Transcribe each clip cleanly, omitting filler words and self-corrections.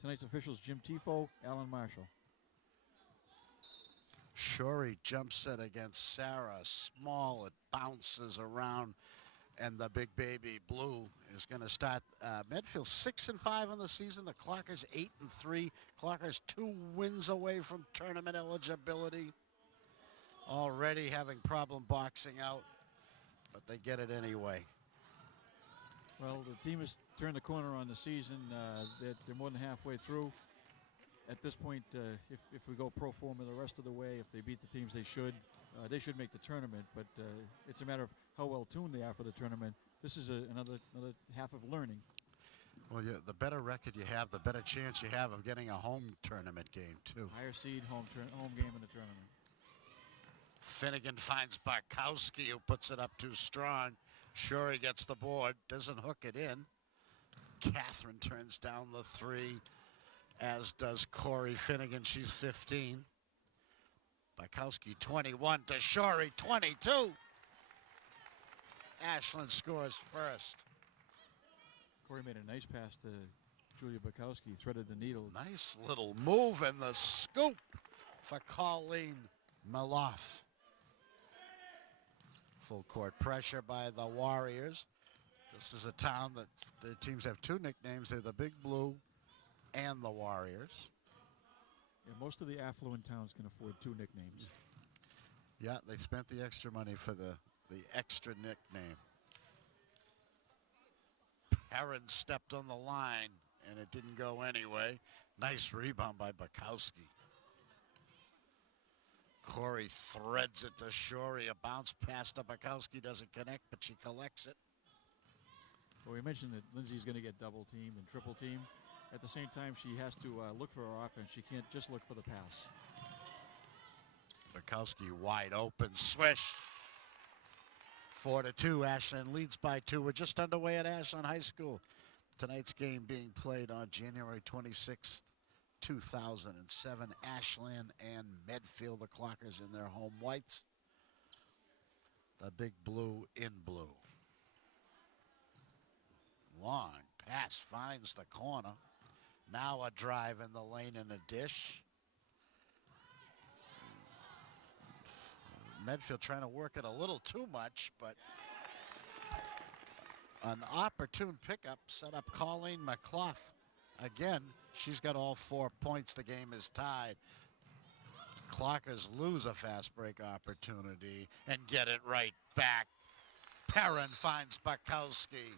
Tonight's officials, Jim Tifo, Alan Marshall. Shorey jumps it against Sarah. Small, it bounces around, and the big baby Blue is going to start. Medfield 6-5 on the season. The Clockers 8-3. Clockers 2 wins away from tournament eligibility. Already having problem boxing out, but they get it anyway. Well, the team has turned the corner on the season. They're more than halfway through. At this point, if we go pro forma the rest of the way, if they beat the teams they should make the tournament. But it's a matter of how well tuned they are for the tournament. This is another half of learning. Well, yeah, the better record you have, the better chance you have of getting a home tournament game too. Higher seed, home game in the tournament. Finnegan finds Barkowski, who puts it up too strong. Shorey gets the board, doesn't hook it in. Catherine turns down the 3, as does Corey Finnegan. She's 15. Barkowski 21 to Shorey 22. Ashland scores first. Corey made a nice pass to Julia Barkowski, threaded the needle. Nice little move and the scoop for Colleen Maloff. Full court pressure by the Warriors. This is a town that their teams have 2 nicknames. They're the Big Blue and the Warriors. Yeah, most of the affluent towns can afford 2 nicknames. Yeah, they spent the extra money for the extra nickname. Perrin stepped on the line, and it didn't go anyway. Nice rebound by Barkowski. Corey threads it to Shorey. A bounce pass to Barkowski doesn't connect, but she collects it. Well, we mentioned that Lindsay's going to get double teamed and triple teamed. At the same time, she has to look for her offense. She can't just look for the pass. Barkowski wide open, swish. 4-2, Ashland leads by 2. We're just underway at Ashland High School. Tonight's game being played on January 26th, 2007. Ashland and Medfield, the Clockers in their home whites. The Big Blue in blue. Long pass finds the corner. Now a drive in the lane and a dish. Medfield trying to work it a little too much, but an opportune pickup set up Colleen McClough. Again, she's got all 4 points. The game is tied. Clockers lose a fast break opportunity and get it right back. Perrin finds Barkowski.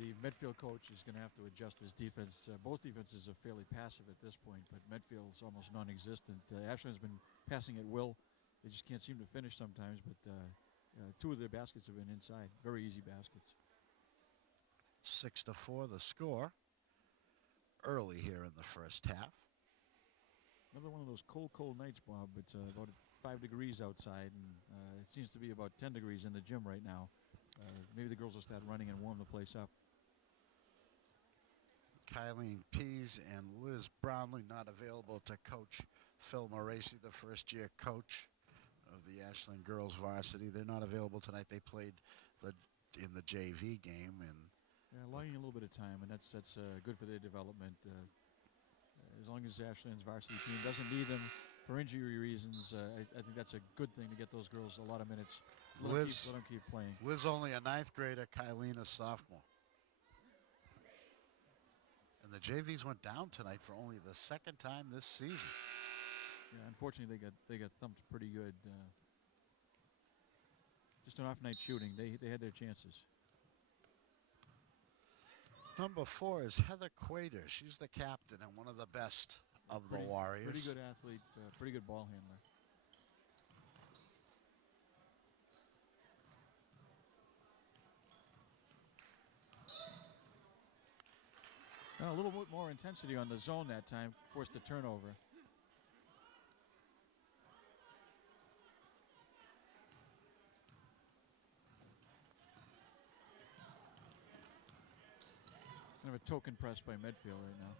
The Medfield coach is going to have to adjust his defense. Both defenses are fairly passive at this point, but Medfield's almost non-existent. Ashland's been passing at will. They just can't seem to finish sometimes, but 2 of their baskets have been inside. Very easy baskets. 6-4 the score early here in the first half. Another one of those cold nights, Bob. It's about 5 degrees outside, and it seems to be about 10 degrees in the gym right now. Maybe the girls will start running and warm the place up. Kylene Pease and Liz Brownlee not available to coach Phil Moracy, the first-year coach of the Ashland girls varsity. They're not available tonight. They played in the JV game, and allowing a little bit of time, and that's good for their development. As long as Ashland's varsity team doesn't need them for injury reasons, I think that's a good thing to get those girls a lot of minutes. Let them keep playing. Liz only a 9th grader, Kylene a sophomore. And the JVs went down tonight for only the 2nd time this season. Yeah, unfortunately, they got thumped pretty good. Just an off night shooting. They had their chances. Number 4 is Heather Quader. She's the captain and one of the best of the Warriors. Pretty good athlete, pretty good ball handler. A little bit more intensity on the zone that time, forced a turnover. Kind of a token press by Medfield right now.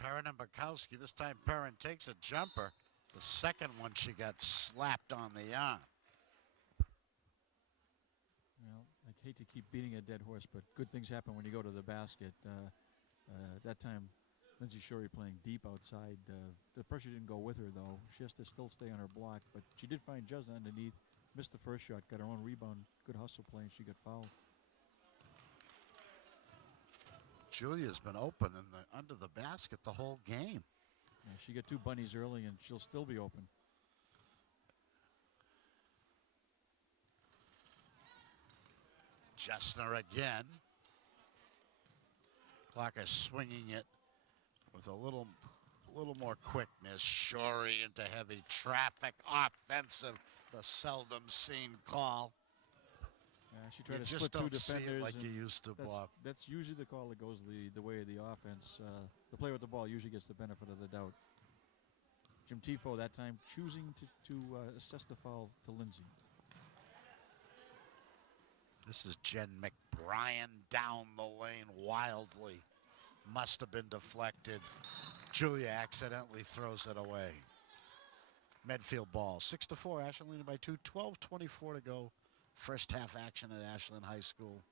Perrin and Barkowski. This time Perrin takes a jumper. The second one, she got slapped on the arm. Well, I hate to keep beating a dead horse, but good things happen when you go to the basket. That time, Lindsay Shorey playing deep outside. The pressure didn't go with her, though. She has to still stay on her block, but she did find Juzna underneath. Missed the first shot, got her own rebound. Good hustle play, and she got fouled. Julia's been open under the basket the whole game. Yeah, she got 2 bunnies early, and she'll still be open. Jessner again. Clocker swinging it with a little more quickness. Shorey into heavy traffic. Offensive, the seldom seen call. She tried you to just split 2 don't see defenders. it like you used to, Bob. That's usually the call that goes the way of the offense. The player with the ball usually gets the benefit of the doubt. Jim Tifo that time choosing to assess the foul to Lindsay. This is Jen McBrien down the lane wildly. Must have been deflected. Julia accidentally throws it away. Medfield ball, 6-4. Ashland leading by 2. 12:24 to go. First half action at Ashland High School.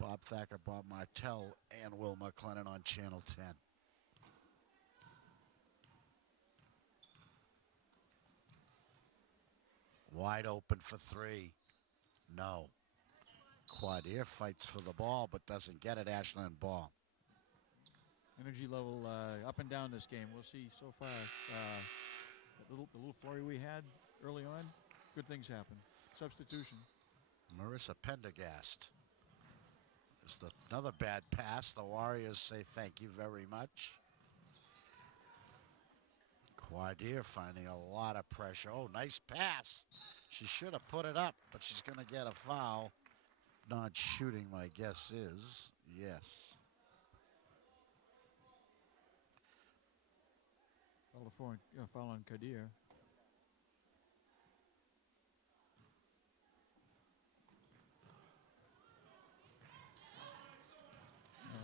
Bob Thacker, Bob Martell, and Will McLennan on Channel 10. Wide open for 3. No. Quadir fights for the ball, but doesn't get it. Ashland ball. Energy level up and down this game. We'll see so far. The little flurry we had early on, good things happen. Substitution. Marissa Pendergast. Just another bad pass. The Warriors say thank you very much. Quadir finding a lot of pressure. Oh, nice pass. She should have put it up, but she's going to get a foul. Not shooting, my guess is yes. Foul on Kadir.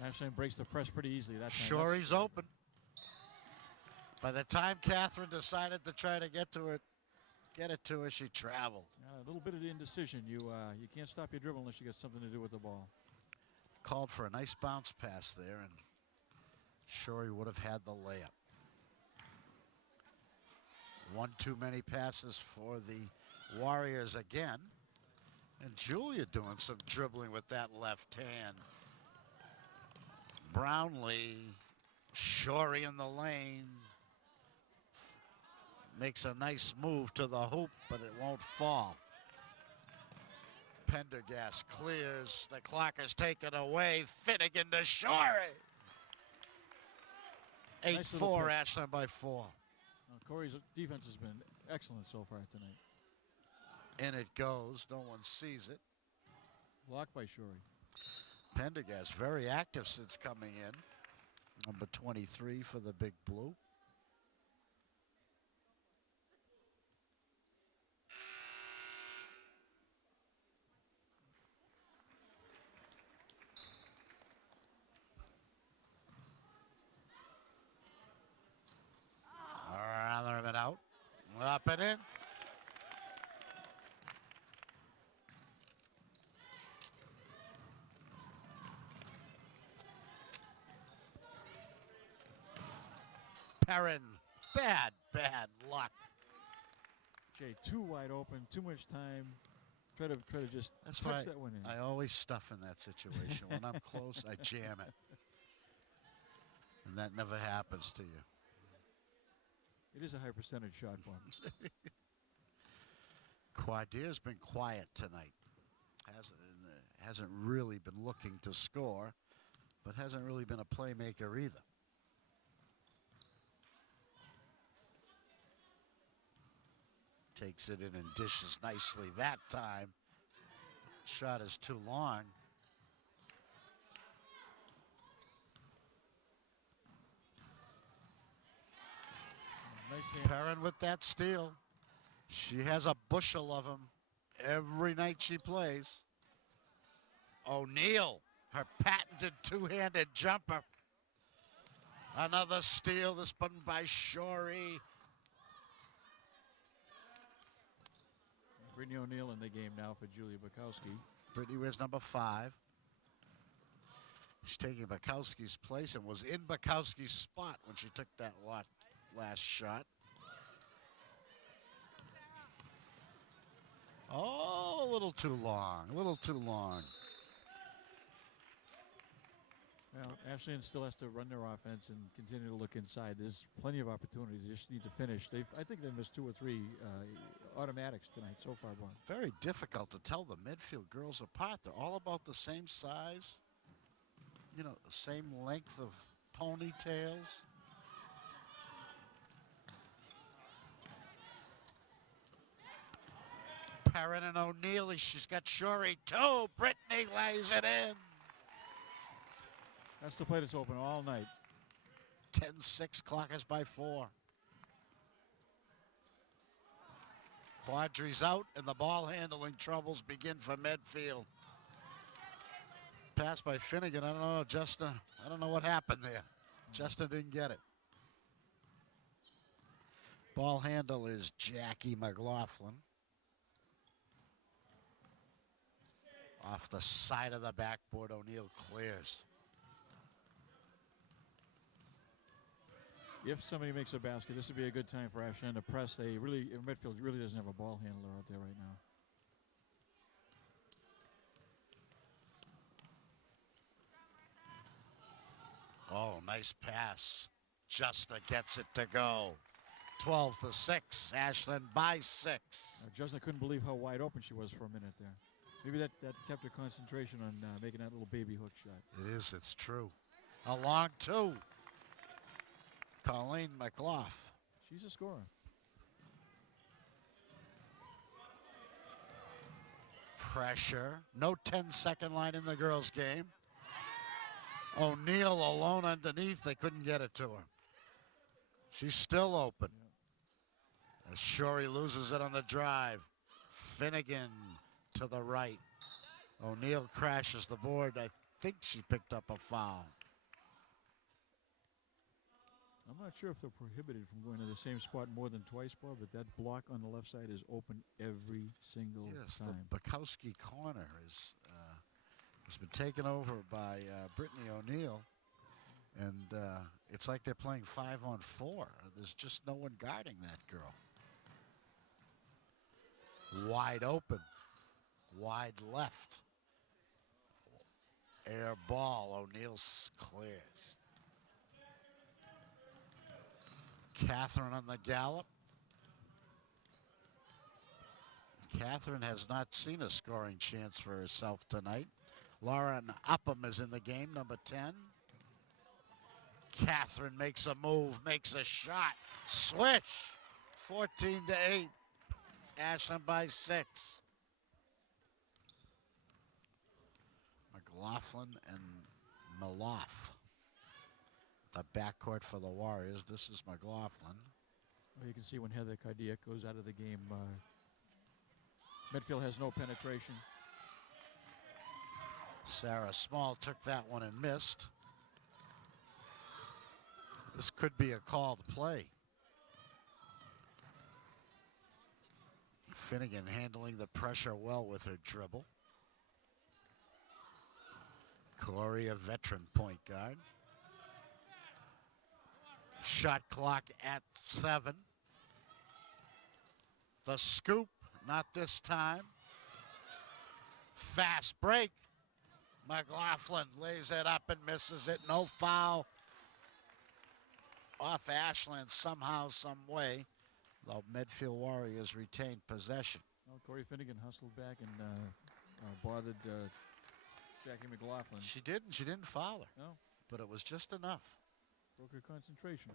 Ashland breaks the press pretty easily that time. Shorey's open. By the time Catherine decided to try to get it to her, she traveled. A little bit of indecision. You can't stop your dribble unless you got something to do with the ball. Called for a nice bounce pass there, and Shorey would have had the layup. One too many passes for the Warriors again. And Julia doing some dribbling with that left hand. Brownlee, Shorey in the lane. Makes a nice move to the hoop, but it won't fall. Pendergast clears. The clock is taken away. Finnegan to Shorey. 8-4, Ashland by 4. Corey's defense has been excellent so far tonight. In it goes. No one sees it. Blocked by Shorey. Pendergast very active since coming in. Number 23 for the Big Blue. Another bit out. Up and in. Perrin, bad luck. Jay, too wide open, too much time. Try to just That's touch why that one in. I always stuff in that situation. When I'm close, I jam it. And that never happens to you. It is a high percentage shot for him. Quadir's been quiet tonight. Hasn't really been looking to score, but hasn't really been a playmaker either. Takes it in and dishes nicely that time. Shot is too long. Nice hand. Perrin with that steal. She has a bushel of them every night she plays. O'Neal, her patented two-handed jumper. Another steal, this one by Shorey. Brittany O'Neill in the game now for Julia Bukowski. Brittany wears number 5. She's taking Bukowski's place and was in Bukowski's spot when she took that last shot. Oh, a little too long, a little too long. Well, Ashland still has to run their offense and continue to look inside. There's plenty of opportunities. They just need to finish. I think they missed 2 or 3 automatics tonight so far, Bob. Very difficult to tell the Medfield girls apart. They're all about the same size. You know, same length of ponytails. Perrin and O'Neill, she's got Shorey too. Brittany lays it in. That's the play that's open all night. 10-6, Clockers by 4. Quadri's out, and the ball handling troubles begin for Medfield. Pass by Finnegan. I don't know, Justin. I don't know what happened there. Justin didn't get it. Ball handle is Jackie McLaughlin. Off the side of the backboard, O'Neill clears. If somebody makes a basket, this would be a good time for Ashland to press. Medfield really doesn't have a ball handler out there right now. Oh, nice pass. Justa gets it to go. 12-6, Ashland by 6. Justin couldn't believe how wide open she was for a minute there. Maybe that kept her concentration on making that little baby hook shot. It is, it's true. A long 2. Colleen McLaughlin. She's a scorer. Pressure. No 10-second line in the girls' game. O'Neill alone underneath. They couldn't get it to her. She's still open. Yeah. As Shorey loses it on the drive. Finnegan to the right. O'Neill crashes the board. I think she picked up a foul. I'm not sure if they're prohibited from going to the same spot more than twice, Bob, but that block on the left side is open every single time. Yes, the Bukowski corner has been taken over by Brittany O'Neill, and it's like they're playing 5-on-4. There's just no one guarding that girl. Wide open, wide left. Air ball, O'Neill clears. Catherine on the gallop. Catherine has not seen a scoring chance for herself tonight. Lauren Upham is in the game, number 10. Catherine makes a move, makes a shot. Swish! 14-8. Ashland by 6. McLaughlin and Maloff. The backcourt for the Warriors. This is McLaughlin. Well, you can see when Heather Cardiac goes out of the game, Medfield has no penetration. Sarah Small took that one and missed. This could be a called play. Finnegan handling the pressure well with her dribble. Corey, a veteran point guard. Shot clock at 7. The scoop, not this time. Fast break. McLaughlin lays it up and misses it. No foul. Off Ashland somehow, some way. The Medfield Warriors retained possession. Well, Corey Finnegan hustled back and bothered Jackie McLaughlin. She didn't foul her. No. But it was just enough. Broke her concentration.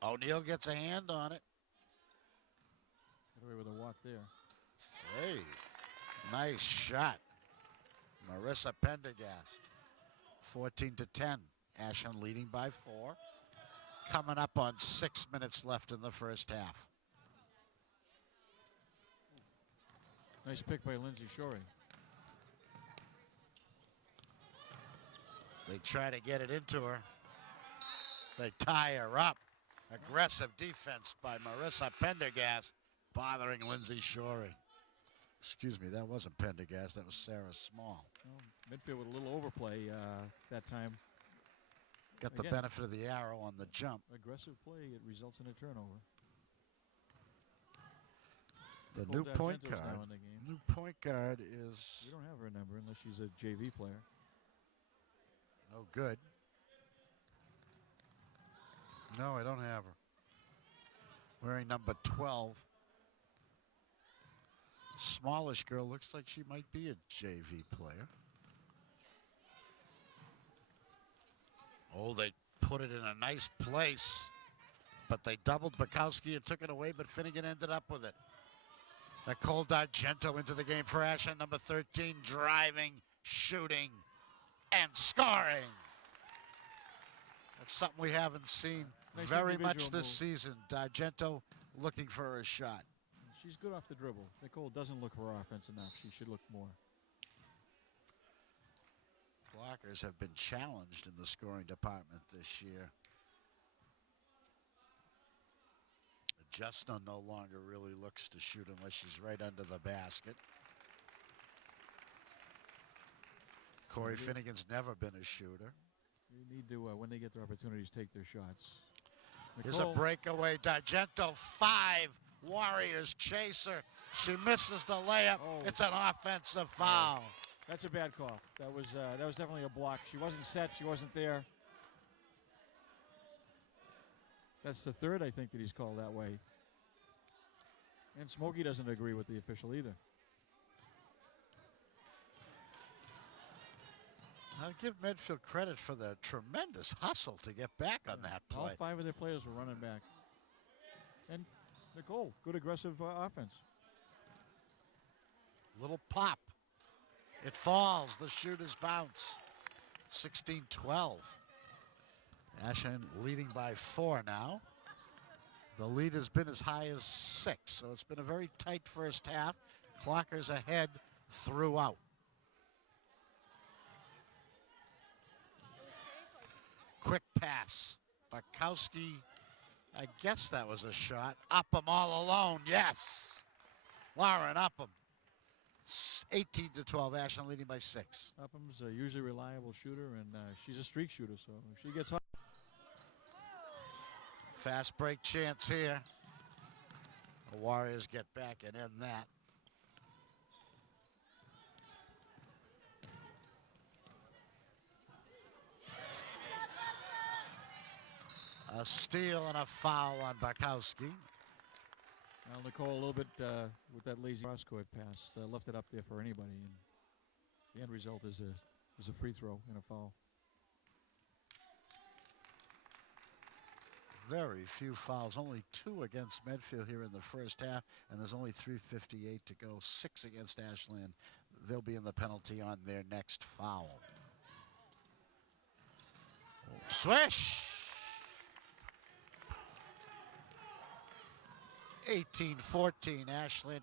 O'Neill gets a hand on it. Got away with a walk there. Hey, nice shot. Marissa Pendergast. 14-10. Ashland leading by 4. Coming up on 6 minutes left in the first half. Nice pick by Lindsay Shorey. They try to get it into her. They tie her up. Aggressive defense by Marissa Pendergast, bothering Lindsay Shorey. Excuse me, that wasn't Pendergast, that was Sarah Small. Well, Medfield with a little overplay that time. Got the benefit of the arrow on the jump. Aggressive play, it results in a turnover. The new point guard. New point guard is... We don't have her number unless she's a JV player. Oh, good. No, I don't have her. Wearing number 12. Smallish girl, looks like she might be a JV player. Oh, they put it in a nice place, but they doubled Bukowski and took it away, but Finnegan ended up with it. Nicole D'Argento into the game for Ashland, number 13, driving, shooting, and scoring. That's something we haven't seen very much this season. D'Argento looking for a shot. She's good off the dribble. Nicole doesn't look for offense enough. She should look more. Clockers have been challenged in the scoring department this year. Justna no longer really looks to shoot unless she's right under the basket. Corey Finnegan's never been a shooter. You need to, when they get their opportunities, take their shots. Here's a breakaway. D'Argento, 5. Warriors chaser. She misses the layup. Oh. It's an offensive foul. That's a bad call. That was definitely a block. She wasn't set. She wasn't there. That's the third, I think, that he's called that way. And Smokey doesn't agree with the official either. I'll give Medfield credit for the tremendous hustle to get back on that play. All 5 of their players were running back. And Nicole, good aggressive offense. Little pop. It falls. The shooters bounce. 16-12. Ashland leading by 4 now. The lead has been as high as 6, so it's been a very tight first half. Clockers ahead throughout. Quick pass. Bukowski, I guess that was a shot. Upham all alone, yes. Lauren Upham. 18-12, Ashland leading by 6. Upham's a usually reliable shooter, and she's a streak shooter, so if she gets hot. Fast break chance here. The Warriors get back and end that. A steal and a foul on Bukowski. Well, Nicole, a little bit with that lazy cross-court pass, left it up there for anybody, and the end result is a free throw and a foul. Very few fouls, only 2 against Medfield here in the first half, and there's only 3:58 to go. 6 against Ashland. They'll be in the penalty on their next foul. Swish! 18-14, Ashland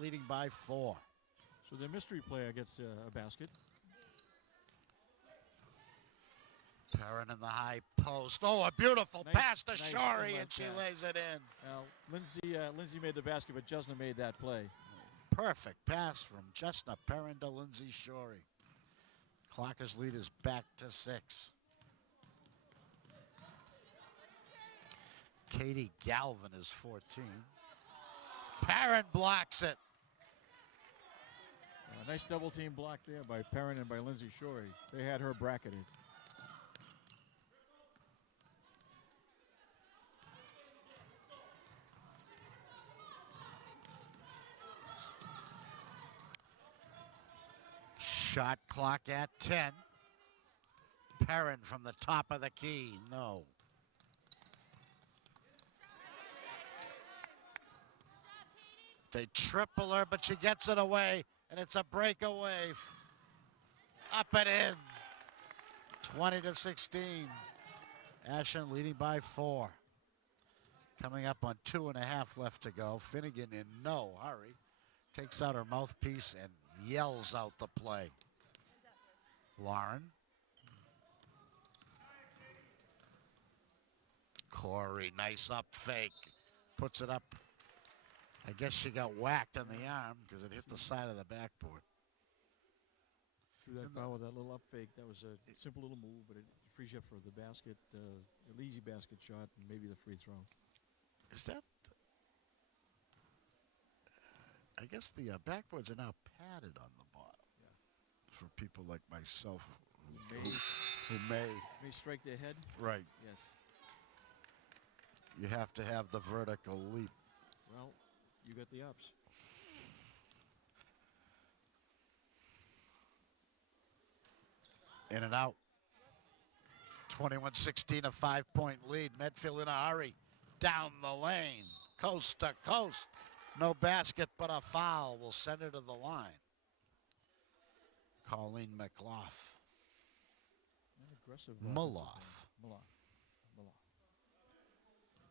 leading by 4. So the mystery player gets a basket. Perrin in the high post. Oh, a beautiful pass to Shorey, and she lays it in. Now, Lindsay made the basket, but Justna made that play. Perfect pass from Justna Perrin to Lindsay Shorey. Clockers lead is back to 6. Katie Galvin is 14. Perrin blocks it. A nice double team block there by Perrin and by Lindsay Shorey. They had her bracketed. Shot clock at 10. Perrin from the top of the key. No. They triple her, but she gets it away, and it's a breakaway. Up and in. 20-16. Ashland leading by 4. Coming up on 2.5 left to go. Finnegan in no hurry. Takes out her mouthpiece and yells out the play. Lauren. Corey, nice up fake. Puts it up. I guess she got whacked on the arm because it hit the side of the backboard. Through that foul with that little up fake, that was a simple little move, but it frees you up for the basket, an easy basket shot, and maybe the free throw. Is that? I guess the backboards are now padded on the bottom. Yeah. For people like myself Who may strike their head. Right. Yes. You have to have the vertical leap. Well, you got the ups. In and out. 21-16, a 5-point lead. Medfield in a hurry. Down the lane. Coast to coast. No basket, but a foul will send her to the line. Colleen McLaugh. Aggressive. Maloff. Maloff.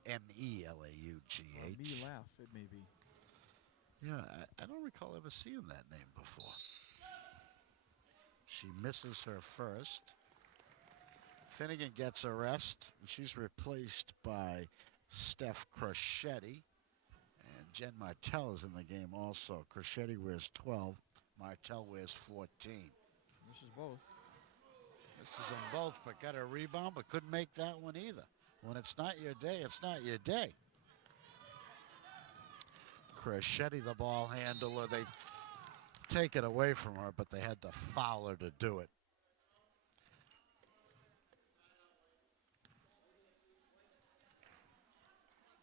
M-E-L-A-U-G-H. Me laugh, it may be. Yeah, I don't recall ever seeing that name before. She misses her first. Finnegan gets a rest, and she's replaced by Steph Crocetti. And Jen Martell is in the game also. Crocetti wears 12. Martell wears 14. Misses both. Misses them both, but got a rebound, but couldn't make that one either. When it's not your day, it's not your day. Crocetti, the ball handler, they take it away from her, but they had to foul her to do it.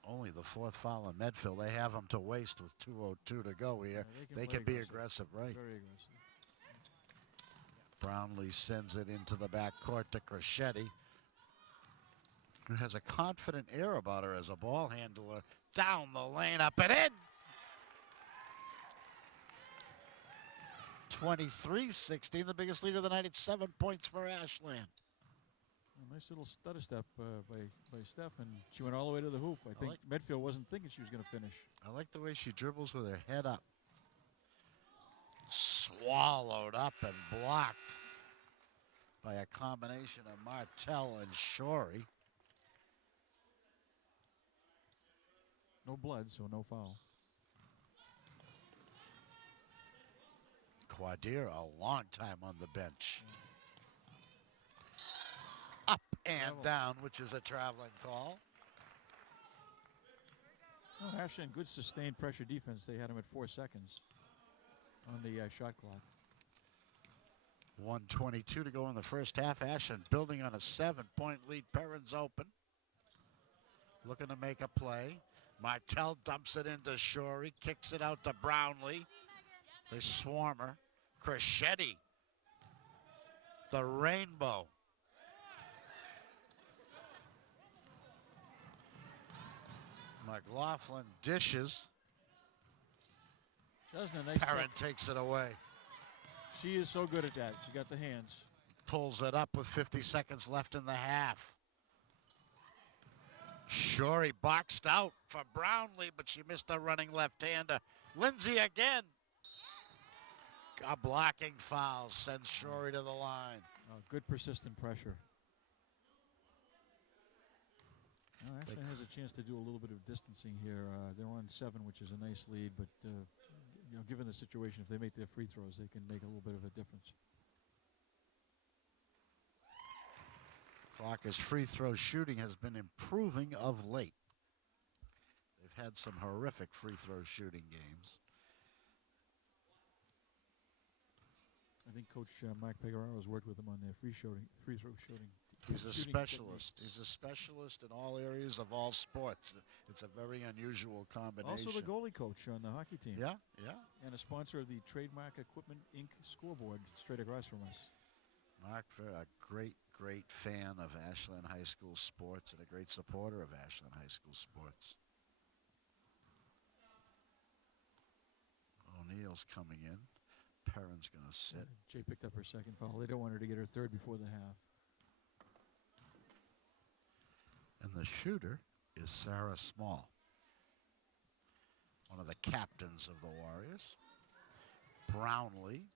Only the fourth foul on Medfield. They have them to waste with 2:02 to go here. Yeah, they can be aggressive, right? Very aggressive. Brownlee sends it into the backcourt to Crocetti, who has a confident air about her as a ball handler. Down the lane, up and in. 23-16, the biggest lead of the night at 7 points for Ashland. A nice little stutter step by Steph, and she went all the way to the hoop. I think Medfield wasn't thinking she was going to finish. I like the way she dribbles with her head up. Swallowed up and blocked by a combination of Martell and Shorey. No blood, so no foul. Quadir, a long time on the bench. Up and down, which is a traveling call. Oh, Ashland, good sustained pressure defense. They had him at 4 seconds on the shot clock. 1:22 to go in the first half. Ashland building on a 7-point lead. Perrin's open. Looking to make a play. Martell dumps it into Shorey. Kicks it out to Brownlee. They swarm her. Crocetti. The rainbow. McLaughlin dishes. Doesn't a nice Perrin takes it away. She is so good at that. She got the hands. Pulls it up with 50 seconds left in the half. Shorey boxed out for Brownlee, but she missed a running left-hander. Lindsay again. A blocking foul sends Shorey to the line. Good persistent pressure. Ashland has a chance to do a little bit of distancing here. They're on 7, which is a nice lead, but you know, given the situation, if they make their free throws, they can make a little bit of a difference. Clocker's free throw shooting has been improving of late. They've had some horrific free throw shooting games. I think Coach Mike Pegararo has worked with them on their free throw shooting. He's a specialist. He's a specialist in all areas of all sports. It's a very unusual combination. Also the goalie coach on the hockey team. Yeah, yeah. And a sponsor of the Trademark Equipment Inc. scoreboard straight across from us. Mark, a great, great fan of Ashland High School sports and a great supporter of Ashland High School sports. O'Neill's coming in. Perrin's going to sit. Jay picked up her second foul. They don't want her to get her third before the half. And the shooter is Sarah Small, one of the captains of the Warriors. Brownlee.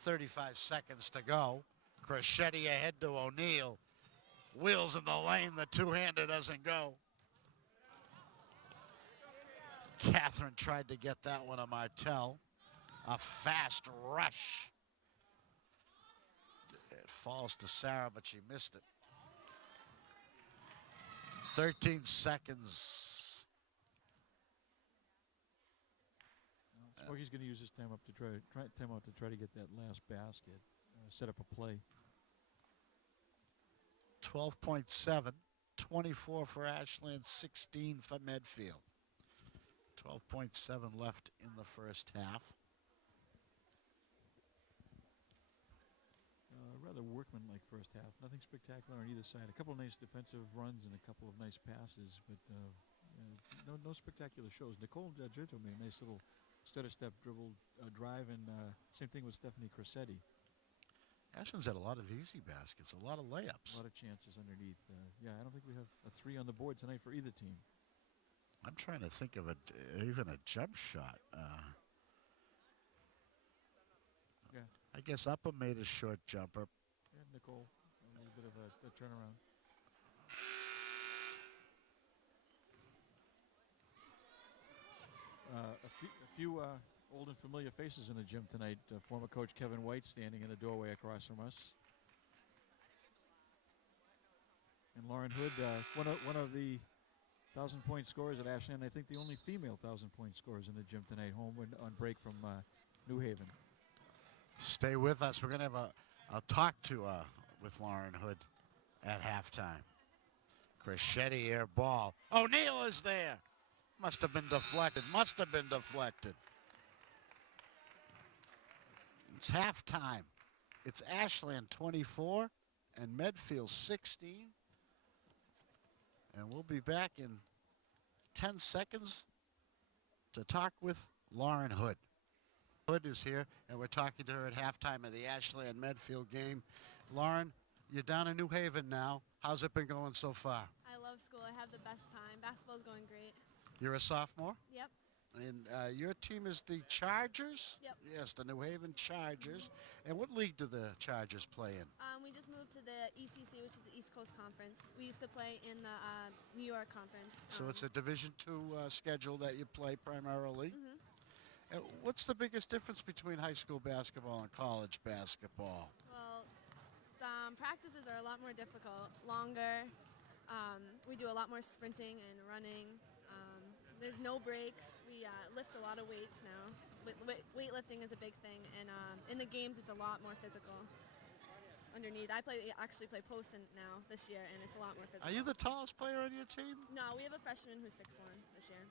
35 seconds to go. Crocetti ahead to O'Neill. Wheels in the lane. The two-hander doesn't go. Catherine tried to get that one on Martell. A fast rush. It falls to Sarah, but she missed it. 13 seconds. Smokey's going to use his time up to try to get that last basket, set up a play. 12.7, 24 for Ashland, 16 for Medfield. 12.7 left in the first half. Rather workmanlike first half. Nothing spectacular on either side. A couple of nice defensive runs and a couple of nice passes, but no spectacular shows. Nicole Giorgio made a nice little stutter step dribble drive, and same thing with Stephanie Cressetti. Ashland's had a lot of easy baskets, a lot of layups. A lot of chances underneath. Yeah, I don't think we have a 3 on the board tonight for either team. I'm trying to think of even a jump shot. Yeah. I guess Upper made a short jumper. Yeah, Nicole, a little bit of a turnaround. A few old and familiar faces in the gym tonight. Former coach Kevin White standing in the doorway across from us. And Lauren Hood, one of the 1,000-point scorers at Ashland. I think the only female 1,000-point scorers in the gym tonight, home on break from New Haven. Stay with us. We're going to have a talk with Lauren Hood at halftime. Crescetti air ball. O'Neill is there. Must have been deflected. Must have been deflected. It's halftime. It's Ashland 24 and Medfield 16. And we'll be back in 10 seconds to talk with Lauren Hood. Hood is here, and we're talking to her at halftime of the Ashland Medfield game. Lauren, you're down in New Haven now. How's it been going so far? I love school. I have the best time. Basketball's going great. You're a sophomore? Yep. And your team is the Chargers? Yep. Yes, the New Haven Chargers. And what league do the Chargers play in? We just moved to the ECC, which is the East Coast Conference. We used to play in the New York Conference. So it's a Division II schedule that you play primarily. Mm-hmm. What's the biggest difference between high school basketball and college basketball? Well, practices are a lot more difficult, longer. We do a lot more sprinting and running. There's no breaks. We lift a lot of weights now. Weightlifting is a big thing, and in the games it's a lot more physical. Underneath, I actually play post now this year, and it's a lot more physical. Are you the tallest player on your team? No, we have a freshman who's 6'1" this year.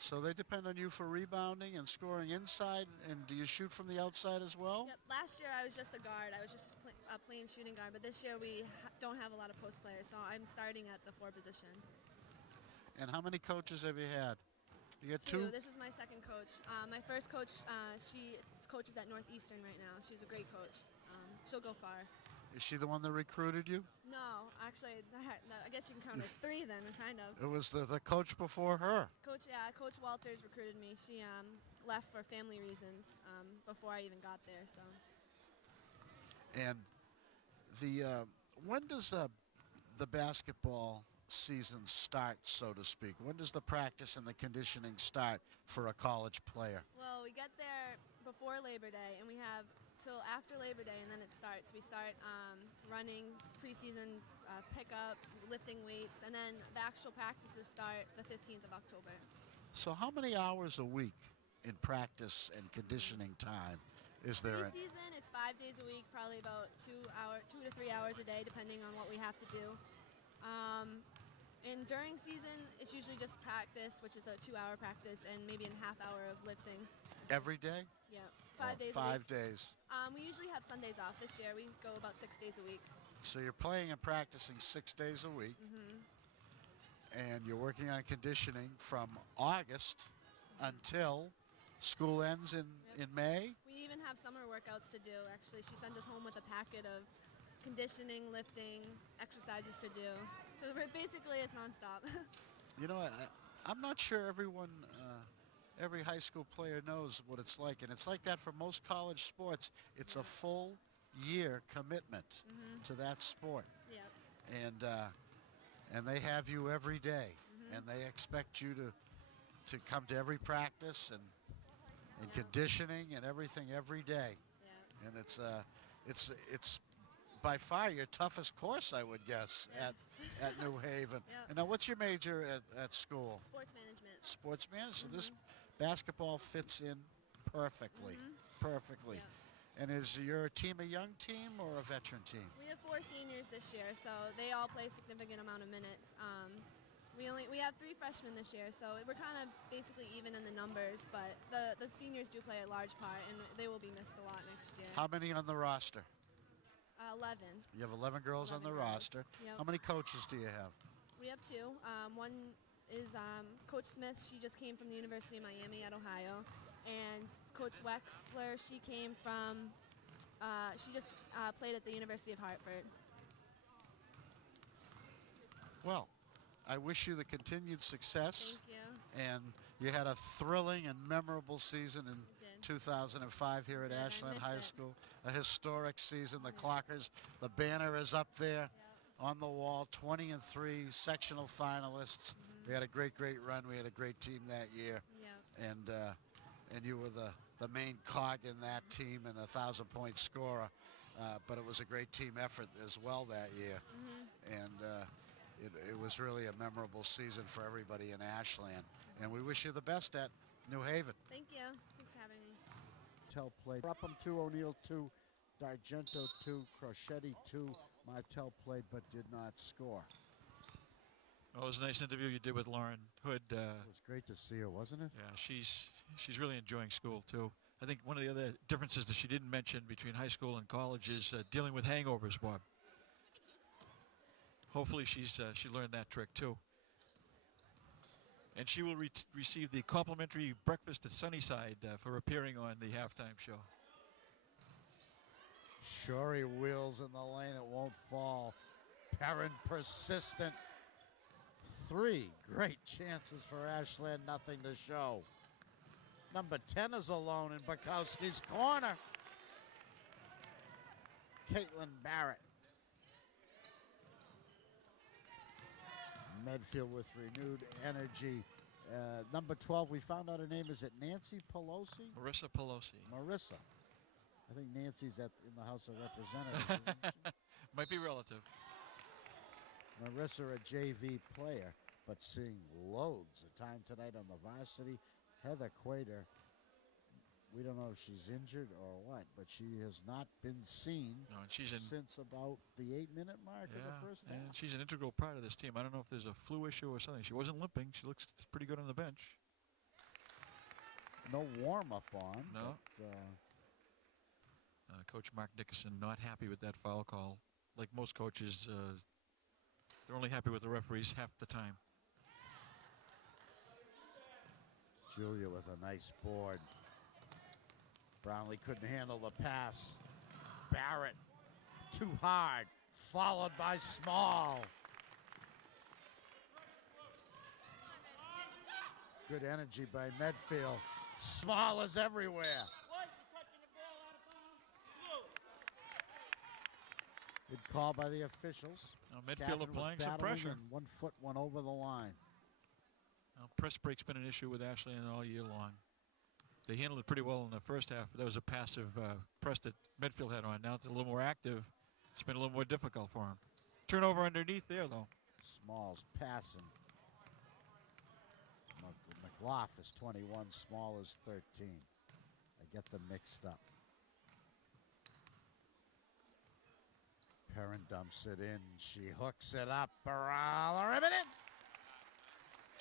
So they depend on you for rebounding and scoring inside, and do you shoot from the outside as well? Yep. Last year I was just a guard. I was just playing shooting guard, but this year we don't have a lot of post players, so I'm starting at the 4 position. And how many coaches have you had? You get 2? This is my second coach. My first coach, she coaches at Northeastern right now. She's a great coach. She'll go far. Is she the one that recruited you? No, actually, I guess you can count as 3 then, kind of. It was the coach before her. Coach Walters recruited me. She left for family reasons before I even got there. So. And when does the basketball season start, so to speak? When does the practice and the conditioning start for a college player? Well, we get there before Labor Day, and we have till after Labor Day, and then it starts. We start running preseason pickup, lifting weights, and then the actual practices start the 15th of October. So how many hours a week in practice and conditioning time is there? Preseason, it's 5 days a week, probably about 2 to 3 hours a day, depending on what we have to do. And during season, it's usually just practice, which is a 2-hour practice, and maybe a half hour of lifting. Every day? Yeah, 5 days. 5 days. We usually have Sundays off. This year, we go about 6 days a week. So you're playing and practicing 6 days a week, and you're working on conditioning from August until school ends in May? We even have summer workouts to do, actually. She sends us home with a packet of conditioning, lifting, exercises to do. So basically, it's nonstop. You know, I'm not sure every high school player knows what it's like, and it's like that for most college sports. It's a full year commitment to that sport. Yep. and they have you every day, and they expect you to come to every practice and conditioning and everything every day. Yeah. And it's by far your toughest course, I would guess, Yes. at New Haven. Yep. And now, what's your major at school? Sports management. Sports management. So this basketball fits in perfectly, perfectly. Yep. And is your team a young team or a veteran team? We have 4 seniors this year, so they all play a significant amount of minutes. We have 3 freshmen this year, so we're kind of basically even in the numbers, but the seniors do play a large part, and they will be missed a lot next year. How many on the roster? 11. You have 11 girls on the 11 girls. roster. Yep. How many coaches do you have? We have 2. One is Coach Smith. She just came from the University of Miami at Ohio. And Coach Wexler, she came from, she just played at the University of Hartford. Well, I wish you the continued success. Thank you. And you had a thrilling and memorable season in did. 2005 here at Did. I Ashland miss High it. School. A historic season. The Clockers, the banner is up there on the wall. 20-3 sectional finalists. We had a great run. We had a great team that year. Yep. And you were the main cog in that team and a 1,000-point scorer. But it was a great team effort as well that year. And it was really a memorable season for everybody in Ashland. And we wish you the best at New Haven. Thank you. Thanks for having me. Martel played. Upham 2, O'Neill 2, D'Argento 2, Crocetti 2. Martel played but did not score. Well, it was a nice interview you did with Lauren Hood. It was great to see her, wasn't it? Yeah, she's really enjoying school too. I think one of the other differences that she didn't mention between high school and college is dealing with hangovers, Bob. Hopefully she learned that trick too. And she will receive the complimentary breakfast at Sunnyside for appearing on the halftime show. Shorey wheels in the lane, it won't fall. Perrin persistent. 3 great chances for Ashland, nothing to show. Number 10 is alone in Bukowski's corner. Caitlin Barrett. Medfield with renewed energy. Number 12, we found out her name. Is it Nancy Pelosi? Marissa Pelosi. Marissa. I think Nancy's in the House of Representatives. Isn't she? Might be relative. Marissa, a JV player, but seeing loads of time tonight on the varsity. Heather Quater, we don't know if she's injured or what, but she has not been seen since about the 8-minute mark of the first half. And she's an integral part of this team. I don't know if there's a flu issue or something. She wasn't limping. She looks pretty good on the bench. No warm-up on. No. But, Coach Mark Nickerson not happy with that foul call. Like most coaches, they're only happy with the referees half the time. Julia with a nice board. Brownlee couldn't handle the pass. Barrett too hard, followed by Small. Good energy by Medfield. Small is everywhere. Good call by the officials. Now Medfield applying some pressure. And 1 foot went over the line. Now, press break's been an issue with Ashland all year long. They handled it pretty well in the first half. That was a passive press that Medfield had on. Now it's a little more active. It's been a little more difficult for them. Turnover underneath there, though. Small's passing. McLaugh is 21. Small is 13. I get them mixed up. Perrin dumps it in. She hooks it up. Barala ribbon it.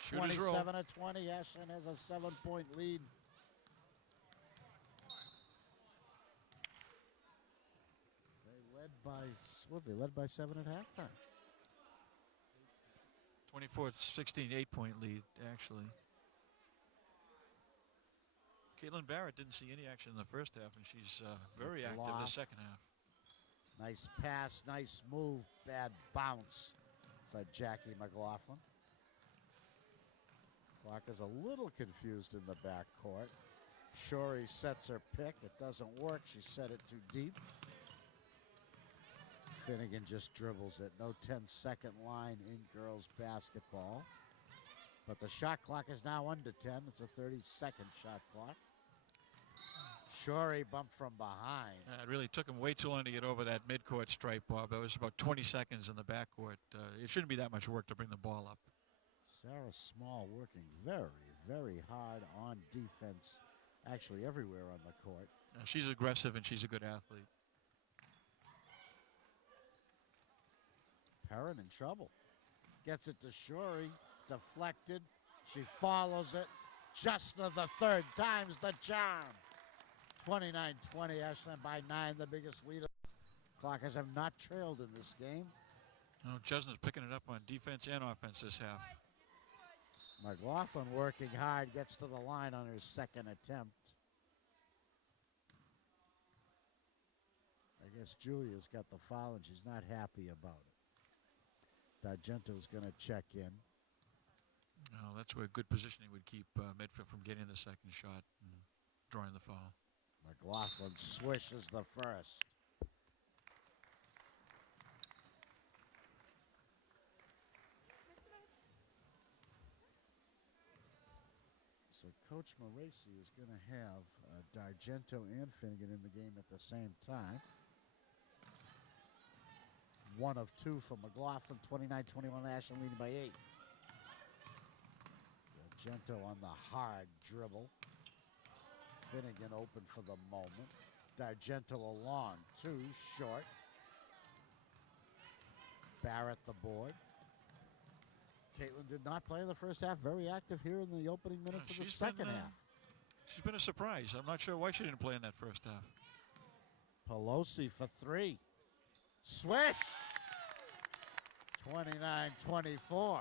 Shooters roll. 27-20. Ashland has a 7-point lead. They led by 7 at halftime. 24-16, 8-point lead, actually. Caitlin Barrett didn't see any action in the first half, and she's very active in the second half. Nice pass, nice move, bad bounce for Jackie McLaughlin. Clock is a little confused in the backcourt. Shorey sets her pick. It doesn't work. She set it too deep. Finnegan just dribbles it. No 10-second line in girls basketball. But the shot clock is now under 10. It's a 30-second shot clock. Shorey bumped from behind. It really took him way too long to get over that midcourt stripe, Bob. That was about 20 seconds in the backcourt. It shouldn't be that much work to bring the ball up. Sarah Small working very, very hard on defense, actually everywhere on the court. She's aggressive and she's a good athlete. Perrin in trouble. Gets it to Shorey. Deflected. She follows it. Justna the third time's the charm. 29-20, Ashland by 9, the biggest lead. Clockers have not trailed in this game. No, Chesna's picking it up on defense and offense this half. McLaughlin working hard, gets to the line on her second attempt. I guess Julia's got the foul and she's not happy about it. D'Argento's going to check in. No, that's where good positioning would keep Medfield from getting the second shot and drawing the foul. McLaughlin swishes the first. So Coach Moreci is going to have D'Argento and Finnegan in the game at the same time. 1 of 2 for McLaughlin, 29-21, Ashland leading by 8. D'Argento on the hard dribble. Finnegan open for the moment. D'Argento along, 2 short. Barrett the board. Caitlin did not play in the first half. Very active here in the opening minutes of the second half. She's been a surprise. I'm not sure why she didn't play in that first half. Pelosi for 3. Swish! 29-24.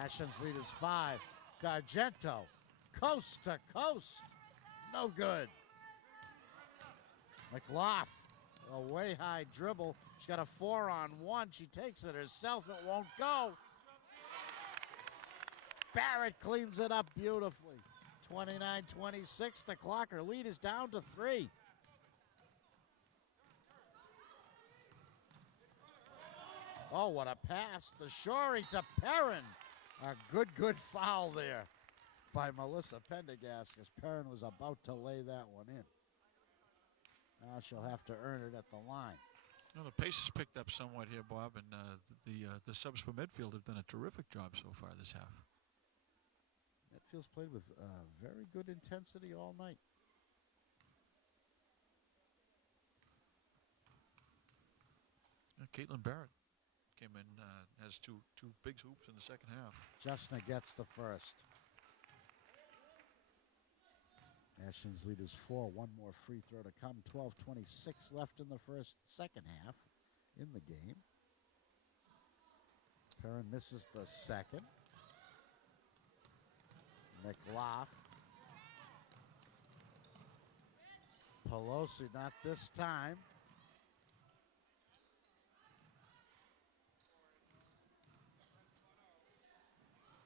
Ashland's lead is 5. D'Argento, coast to coast. No good. McLaughlin, a way high dribble. She's got a 4-on-1. She takes it herself. It won't go. Barrett cleans it up beautifully. 29-26. The clock. Her lead is down to 3. Oh, what a pass. The Shorey to Perrin. A good foul there by Melissa Pendergast, because Perrin was about to lay that one in. Now she'll have to earn it at the line. Well, the pace has picked up somewhat here, Bob, and the subs for Medfield have done a terrific job so far this half. Medfield's played with very good intensity all night. Caitlin Barrett came in, has two big hoops in the second half. Justna gets the first. Ashland's lead is 4. 1 more free throw to come. 12:26 left in the second half in the game. Perrin misses the second. McLaughlin. Pelosi, not this time.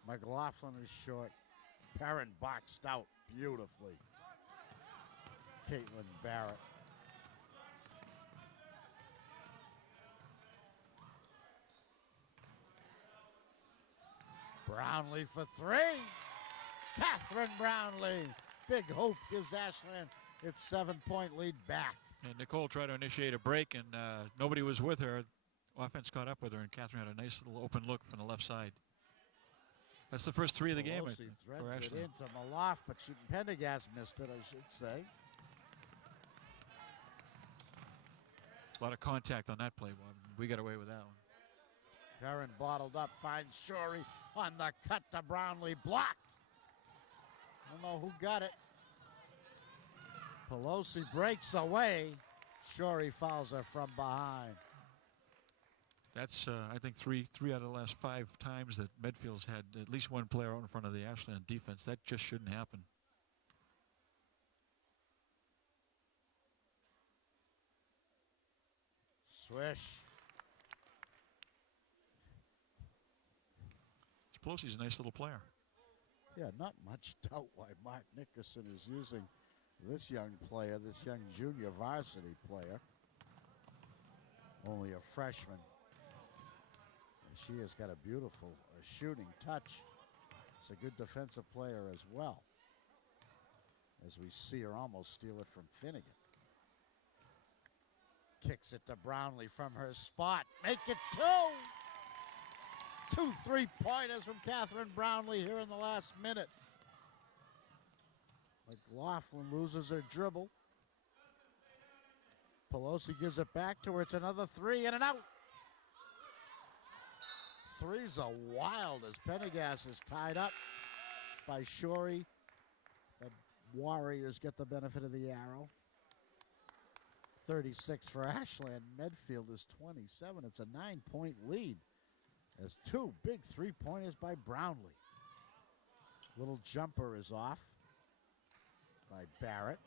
McLaughlin is short. Perrin boxed out beautifully. Caitlin Barrett. Brownlee for 3. Catherine Brownlee. Big hope gives Ashland its 7-point lead back. And Nicole tried to initiate a break, and nobody was with her. Offense caught up with her, and Catherine had a nice little open look from the left side. That's the first 3 of the game, I think, for Ashland. It into Maloff, but Pendergast missed it, I should say. A lot of contact on that play, Bob. We got away with that one. Perrin bottled up, finds Shorey on the cut to Brownlee, blocked. I don't know who got it. Pelosi breaks away. Shorey fouls her from behind. That's, I think, three out of the last 5 times that Medfield's had at least one player out in front of the Ashland defense. That just shouldn't happen. Swish. Pelosi's a nice little player. Yeah, not much doubt why Mark Nickerson is using this young player, this young junior varsity player. only a freshman. And she has got a beautiful shooting touch. She's a good defensive player as well. As we see her almost steal it from Finnegan. Kicks it to Brownlee from her spot. Make it two! 2 3-pointers from Catherine Brownlee here in the last minute. McLaughlin loses her dribble. Pelosi gives it back to her. It's another 3 and an out. Threes are wild as Pendergast is tied up by Shorey. The Warriors get the benefit of the arrow. 36 for Ashland. Medfield is 27. It's a 9-point lead as 2 big 3-pointers by Brownlee. Little jumper is off by Barrett.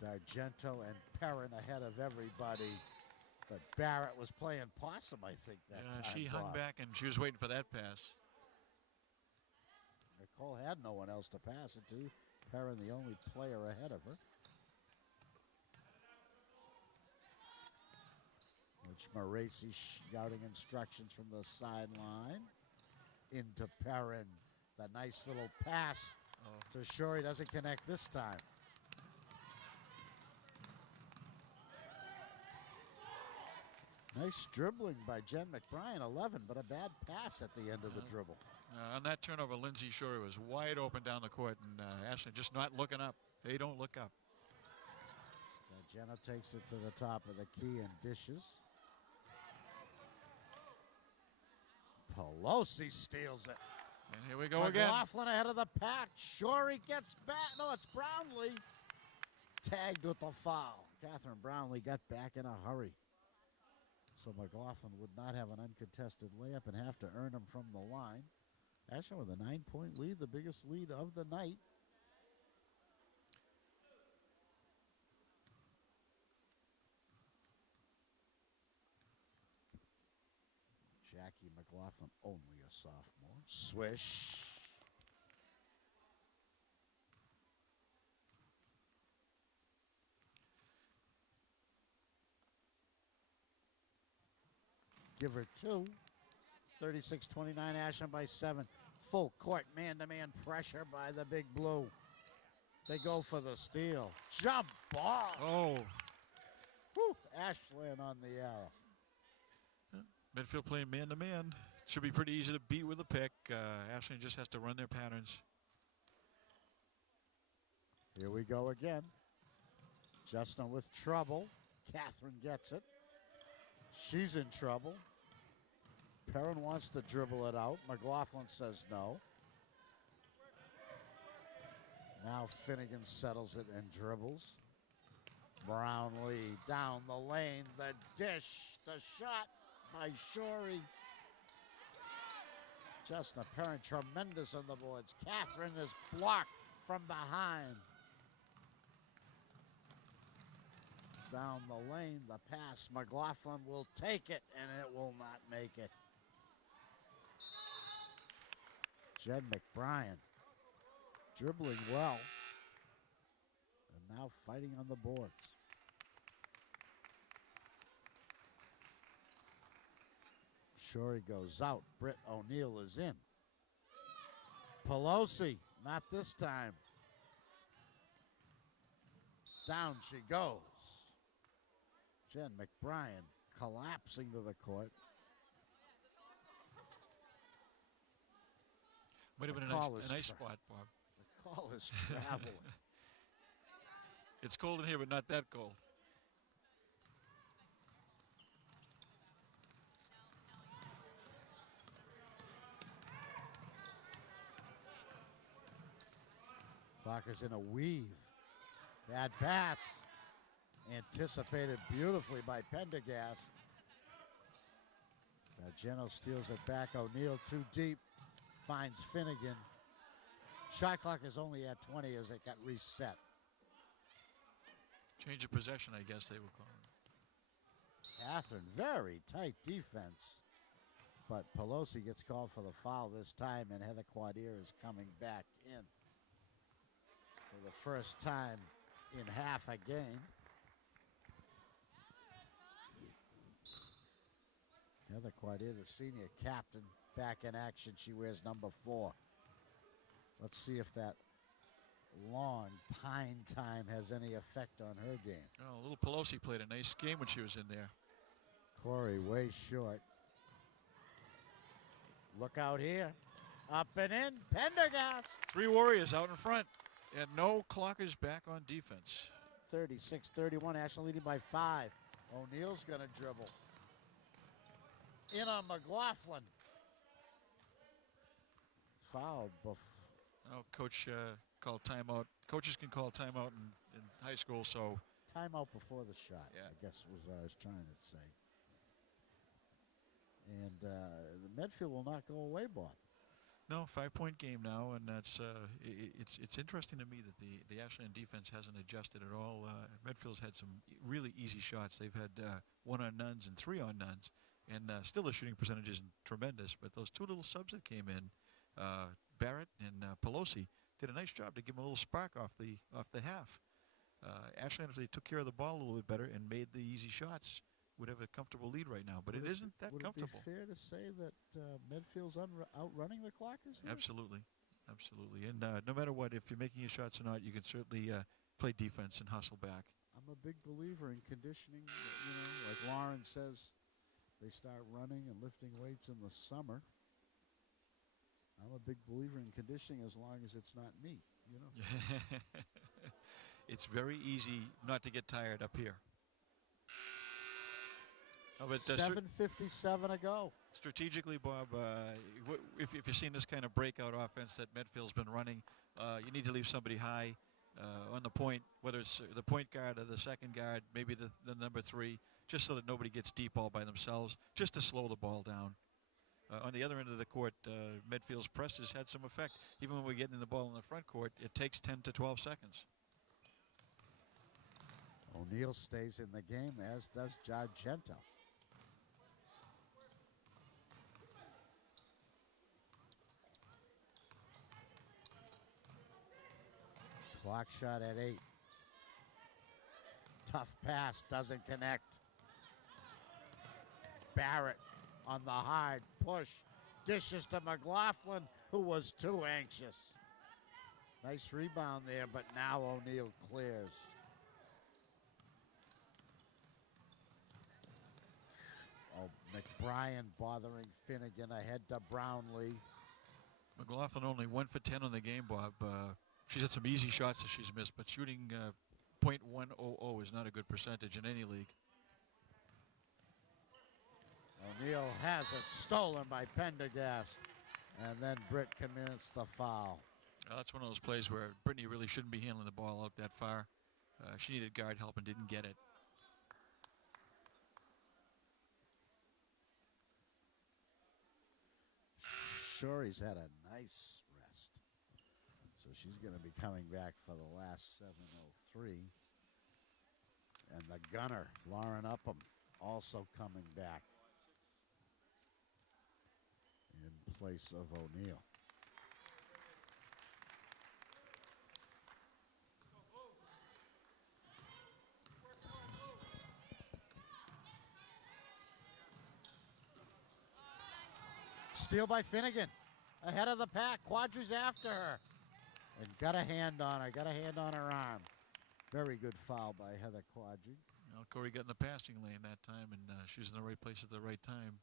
D'Argento and Perrin ahead of everybody. But Barrett was playing possum, I think, that time. She hung back and she was waiting for that pass. Nicole had no one else to pass it to. Perrin the only player ahead of her. Which Maracy shouting instructions from the sideline. Into Perrin. The nice little pass to Shorey doesn't connect this time. Nice dribbling by Jen McBrien, 11, but a bad pass at the end of the dribble. On that turnover, Lindsay Shorey was wide open down the court, and Ashland just not looking up. They don't look up. Jenna takes it to the top of the key and dishes. Pelosi steals it. And here we go again. McLaughlin ahead of the pack. Shorey gets back. No, it's Brownlee. Tagged with the foul. Catherine Brownlee got back in a hurry. So McLaughlin would not have an uncontested layup and have to earn them from the line. Ashland with a 9-point lead, the biggest lead of the night. Jackie McLaughlin, only a sophomore. Swish. Give her 2. 36-29, Ashland by 7. Full court man-to-man pressure by the Big Blue. They go for the steal. Jump ball. Oh. Whew. Ashland on the arrow. Medfield playing man-to-man. Should be pretty easy to beat with a pick. Ashland just has to run their patterns. Here we go again. Justin with trouble. Catherine gets it. She's in trouble. Perrin wants to dribble it out. McLaughlin says no. Now Finnegan settles it and dribbles. Brownlee down the lane. The dish. The shot by Shorey. Justin Perrin tremendous on the boards. Catherine is blocked from behind. Down the lane, the pass. McLaughlin will take it, and it will not make it. Jed McBrien dribbling well, and now fighting on the boards. Shorey goes out. Britt O'Neill is in. Pelosi, not this time. Down she goes. Jen McBrien collapsing to the court. Might have been a nice spot, Bob. The call is traveling. It's cold in here, but not that cold. Walker's in a weave. Bad pass. Anticipated beautifully by Pendergast. Geno steals it back. O'Neill too deep. Finds Finnegan. Shot clock is only at 20 as it got reset. Change of possession, I guess they were calling. Catherine, very tight defense. But Pelosi gets called for the foul this time, and Heather Quadier is coming back in. For the first time in half a game. Heather Quadir, the senior captain, back in action. She wears number 4. Let's see if that long pine time has any effect on her game. Oh, little Pelosi played a nice game when she was in there. Corey way short. Look out here. Up and in. Pendergast. 3 Warriors out in front. And no Clockers back on defense. 36-31. Ashland leading by 5. O'Neill's going to dribble. In on McLaughlin. Fouled. Oh, coach called timeout. Coaches can call timeout in high school, so. Timeout before the shot, Yeah. I guess was what I was trying to say. And the Medfield will not go away, Bob. No, 5-point game now, and that's it's interesting to me that the Ashland defense hasn't adjusted at all. Medfield's had some really easy shots. They've had 1-on-nones and 3-on-nones, and still the shooting percentage isn't tremendous. But those 2 little subs that came in, Barrett and Pelosi, did a nice job to give them a little spark off the half. Ashland, if they took care of the ball a little bit better and made the easy shots, would have a comfortable lead right now, but it isn't that comfortable. Would it be fair to say that Medfield's outrunning the Clockers here? Absolutely. Absolutely. And no matter what, if you're making your shots or not, you can certainly play defense and hustle back. I'm a big believer in conditioning. You know, like Lauren says, they start running and lifting weights in the summer. I'm a big believer in conditioning as long as it's not me, you know. It's very easy not to get tired up here. Oh, but 7:57 to go. Strategically, Bob, if you're seeing this kind of breakout offense that Medfield's been running, you need to leave somebody high on the point, whether it's the point guard or the second guard, maybe the number 3, just so that nobody gets deep all by themselves, just to slow the ball down. On the other end of the court, Medfield's press has had some effect. Even when we're getting the ball in the front court, it takes 10 to 12 seconds. O'Neill stays in the game, as does Jargento. Clock shot at 8. Tough pass, doesn't connect. Barrett on the hard push. Dishes to McLaughlin, who was too anxious. Nice rebound there, but now O'Neill clears. Oh, McBrien bothering Finnegan, ahead to Brownlee. McLaughlin only 1 for 10 on the game, Bob. She's had some easy shots that she's missed, but shooting .100 is not a good percentage in any league. O'Neill has it stolen by Pendergast, and then Britt commits the foul. That's one of those plays where Brittany really shouldn't be handling the ball out that far. She needed guard help and didn't get it. Shorey's had a nice rest, so she's going to be coming back for the last 7:03. And the gunner, Lauren Upham, also coming back in place of O'Neill. Steal by Finnegan. Ahead of the pack. Quadri's after her. And got a hand on her. Got a hand on her arm. Very good foul by Heather Quadri. Well, Corey got in the passing lane that time, and she was in the right place at the right time.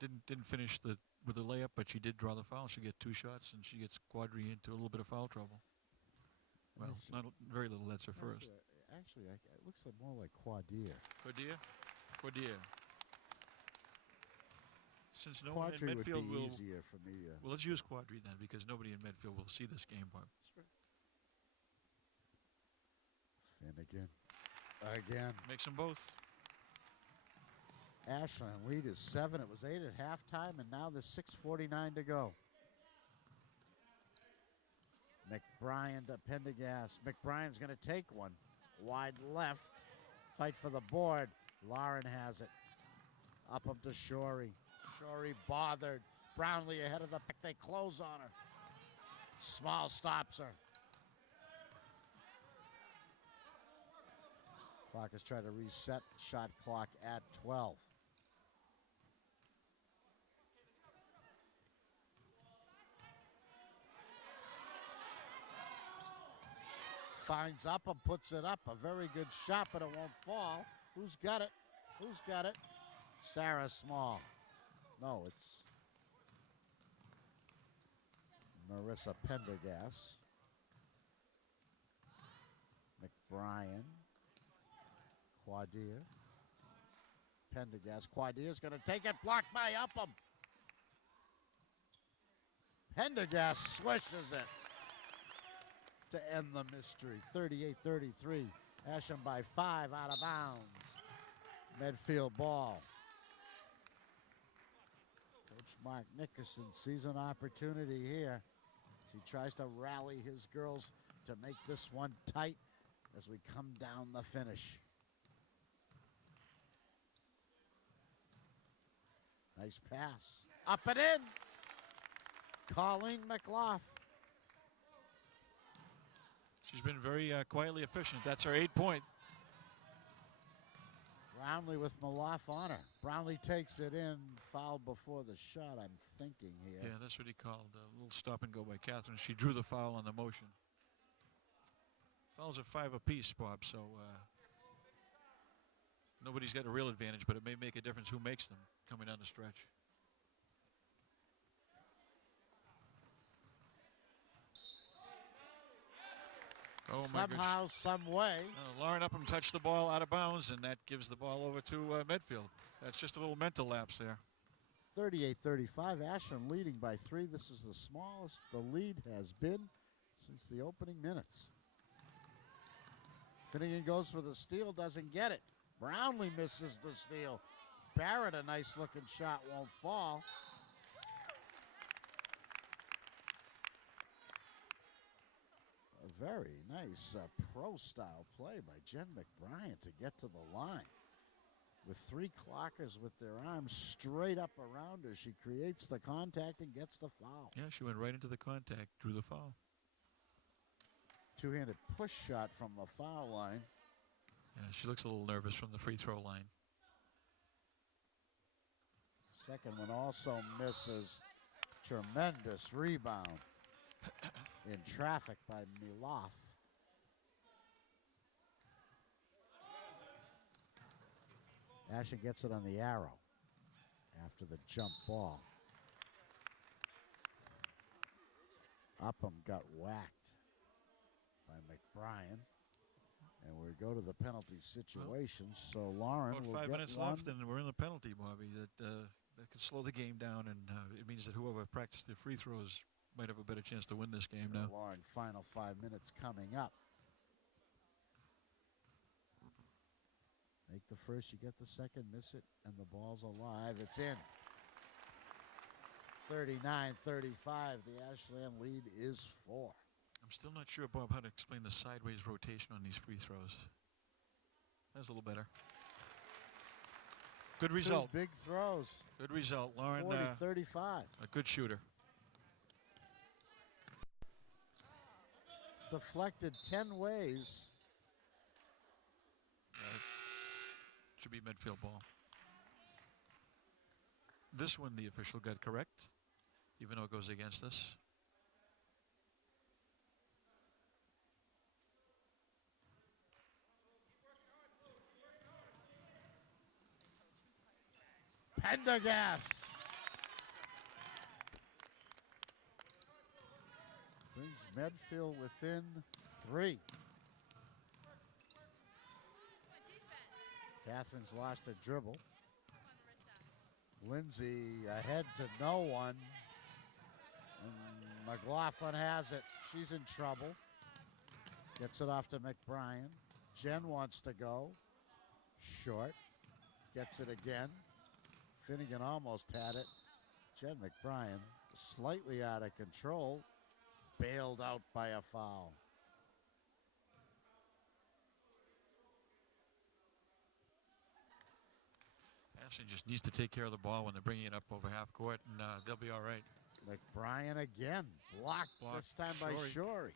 Didn't finish with the layup, but she did draw the foul. She get 2 shots, and she gets Quadri into a little bit of foul trouble. Well, not very little. That's her first. Actually, it looks like more like Quadir. Quadir. Since no one in Quadri would Medfield be will, easier for me. well, let's use Quadri then, because nobody in Medfield will see this game, Bob. Finnegan again. Makes them both. Ashland lead is 7. It was 8 at halftime, and now there's 6:49 to go. McBrien to Pendergast. McBrien's going to take one. Wide left. Fight for the board. Lauren has it. Up to Shorey. Shorey bothered. Brownlee ahead of the pick. They close on her. Small stops her. Clock is trying to reset. Shot clock at 12. Finds up and puts it up. A very good shot, but it won't fall. Who's got it? Who's got it? Sarah Small. No, it's Marissa Pendergast. McBrien. Quadir. Pendergast. Quadir's going to take it. Blocked by Upham. Pendergast swishes it to end the mystery. 38-33. Asham by 5 out of bounds. Medfield ball. Coach Mark Nickerson sees an opportunity here as he tries to rally his girls to make this one tight as we come down the finish. Nice pass. Up and in. Colleen McLaughlin. She's been very quietly efficient. That's her 8-point. Brownlee with Malaf on her. Brownlee takes it in. Foul before the shot, I'm thinking here. Yeah, that's what he called a little stop and go by Catherine. She drew the foul on the motion. Fouls are 5 apiece, Bob, so nobody's got a real advantage, but it may make a difference who makes them coming down the stretch. Oh, my goodness. Somehow, some way. Lauren Upham touched the ball out of bounds, and that gives the ball over to Medfield. That's just a little mental lapse there. 38-35. Ashland leading by 3. This is the smallest the lead has been since the opening minutes. Finnegan goes for the steal, doesn't get it. Brownlee misses the steal. Barrett, a nice looking shot, won't fall. A very nice pro-style play by Jen McBrien to get to the line. With 3 clockers with their arms straight up around her, she creates the contact and gets the foul. Yeah, she went right into the contact, drew the foul. Two-handed push shot from the foul line. Yeah, she looks a little nervous from the free throw line. Second one also misses. Tremendous rebound in traffic by Miloff. Ashton gets it on the arrow after the jump ball. Upham got whacked by McBrien. And we go to the penalty situation. So Lauren will about 5 get minutes one. left, and we're in the penalty, Bobby. That could slow the game down, and it means that whoever practiced their free throws might have a better chance to win this game now. Lauren, final 5 minutes coming up. Make the first, you get the second, miss it, and the ball's alive. It's in. 39-35. The Ashland lead is 4. I'm still not sure, Bob, how to explain the sideways rotation on these free throws. That's a little better. Good result. 2 big throws. Good result, Lauren. 40-35. A good shooter. Deflected 10 ways. Should be midfield ball. This one the official got correct, even though it goes against us. Pendergast brings Medfield within 3. Catherine's lost a dribble. Lindsay ahead to no one. And McLaughlin has it. She's in trouble. Gets it off to McBrien. Jen wants to go. Short. Gets it again. Finnegan almost had it. Jen McBrien slightly out of control. Bailed out by a foul. Ashland just needs to take care of the ball when they're bringing it up over half court, and they'll be all right. McBrien again. Blocked this time by Shorey.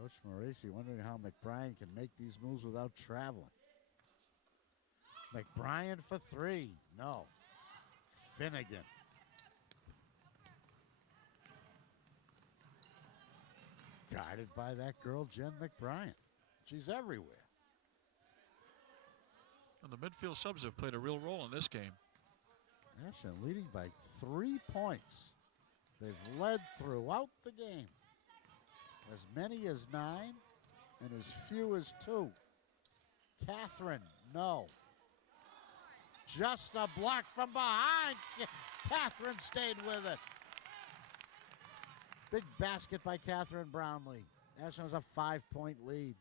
Coach Morisi wondering how McBrien can make these moves without traveling. McBrien for three. No. Finnegan. Guided by that girl, Jen McBrien. She's everywhere. And the midfield subs have played a real role in this game. Ashland leading by 3 points. They've led throughout the game. As many as 9 and as few as 2. Catherine, no. Just a block from behind. Catherine stayed with it. Big basket by Catherine Brownlee. Ashland has a 5-point lead.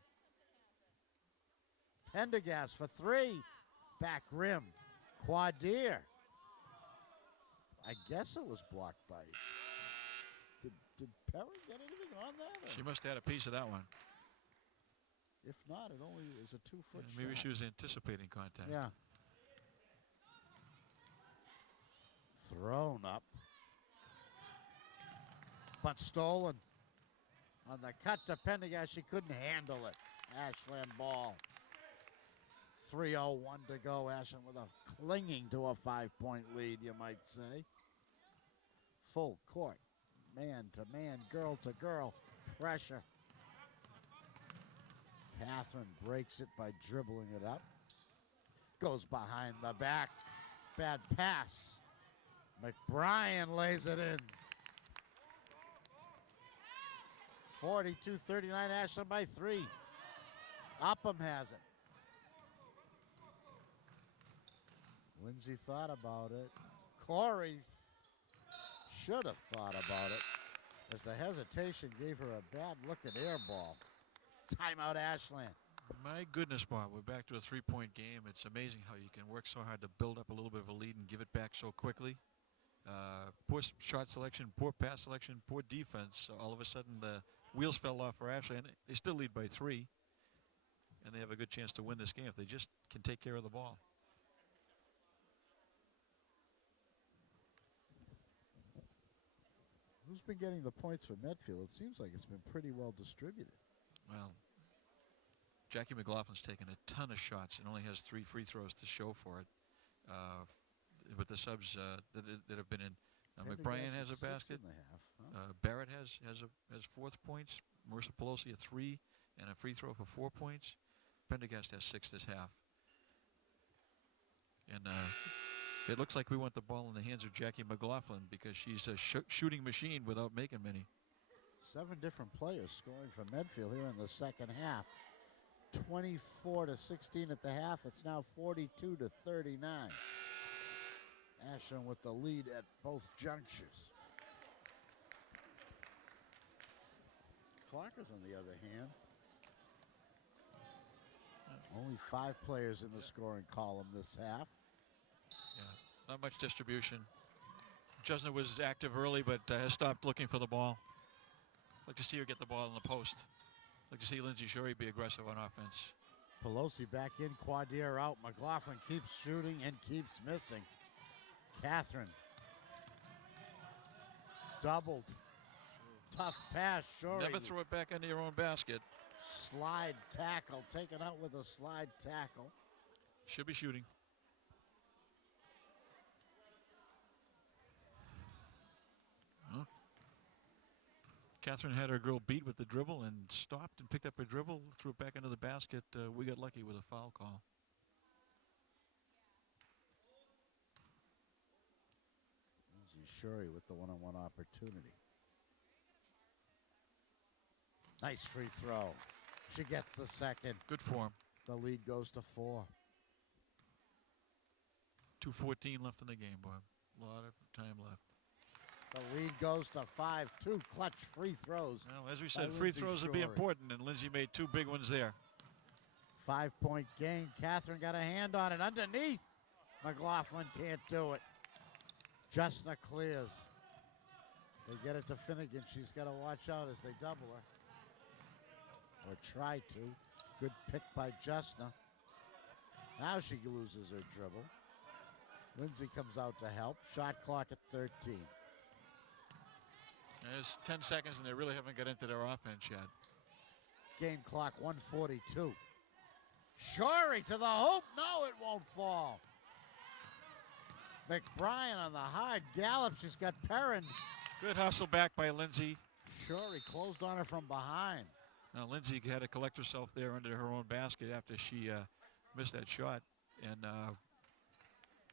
Pendergast for 3. Back rim. Quadir. I guess it was blocked by. Did Perry get anything on that? She must have had a piece of that one. If not, it only is a 2-foot shot. Maybe she was anticipating contact. Yeah. Thrown up. But stolen. On the cut to Pendergast, she couldn't handle it. Ashland ball. 3:01 to go. Ashland with a clinging to a 5-point lead, you might say. Full court. Man to man, girl to girl. Pressure. Catherine breaks it by dribbling it up. Goes behind the back. Bad pass. McBrien lays it in. 42-39, Ashland by 3. Upham has it. Lindsay thought about it. Corey should have thought about it, as the hesitation gave her a bad look at air ball. Timeout, Ashland. My goodness, Bob, we're back to a 3-point game. It's amazing how you can work so hard to build up a little bit of a lead and give it back so quickly. Poor shot selection, poor pass selection, poor defense. All of a sudden, the wheels fell off for Ashland. They still lead by 3, and they have a good chance to win this game if they just can take care of the ball. Who's been getting the points for Medfield? It seems like it's been pretty well distributed. Well, Jackie McLaughlin's taken a ton of shots and only has 3 free throws to show for it. With the subs that have been in, McBrien has a basket. 6.5, huh? Barrett has 4 points. Marissa Pelosi a 3 and a free throw for 4 points. Pendergast has 6 this half. And it looks like we want the ball in the hands of Jackie McLaughlin because she's a shooting machine without making many. 7 different players scoring for Medfield here in the second half. 24-16 at the half. It's now 42-39. Ashland with the lead at both junctures. Clarkers, on the other hand, only 5 players in the scoring column this half. Yeah, not much distribution. Jesna was active early, but has stopped looking for the ball. Like to see her get the ball in the post. Like to see Lindsay Shurey be aggressive on offense. Pelosi back in, Quadir out. McLaughlin keeps shooting and keeps missing. Catherine. Doubled. Tough pass, Shurey. Never throw it back into your own basket. Slide tackle, taken out with a slide tackle. Should be shooting. Huh? Catherine had her girl beat with the dribble and stopped and picked up her dribble, threw it back into the basket. We got lucky with a foul call. Lindsay Shurey with the one-on-one opportunity. Nice free throw. She gets the second. Good form. The lead goes to 4. 2:14 left in the game, Bob. A lot of time left. The lead goes to 5. 2 clutch free throws. Well, as we said, free throws would be important, and Lindsay made 2 big ones there. 5-point game. Catherine got a hand on it underneath. McLaughlin can't do it. Justna clears. They get it to Finnegan. She's got to watch out as they double her. Or try to. Good pick by Justna. Now she loses her dribble. Lindsay comes out to help. Shot clock at 13. There's 10 seconds, and they really haven't got into their offense yet. Game clock 1:42. Shorey to the hoop. No, it won't fall. McBrien on the hard gallop. She's got Perrin. Good hustle back by Lindsay. Shorey closed on her from behind. Now Lindsay had to collect herself there under her own basket after she missed that shot and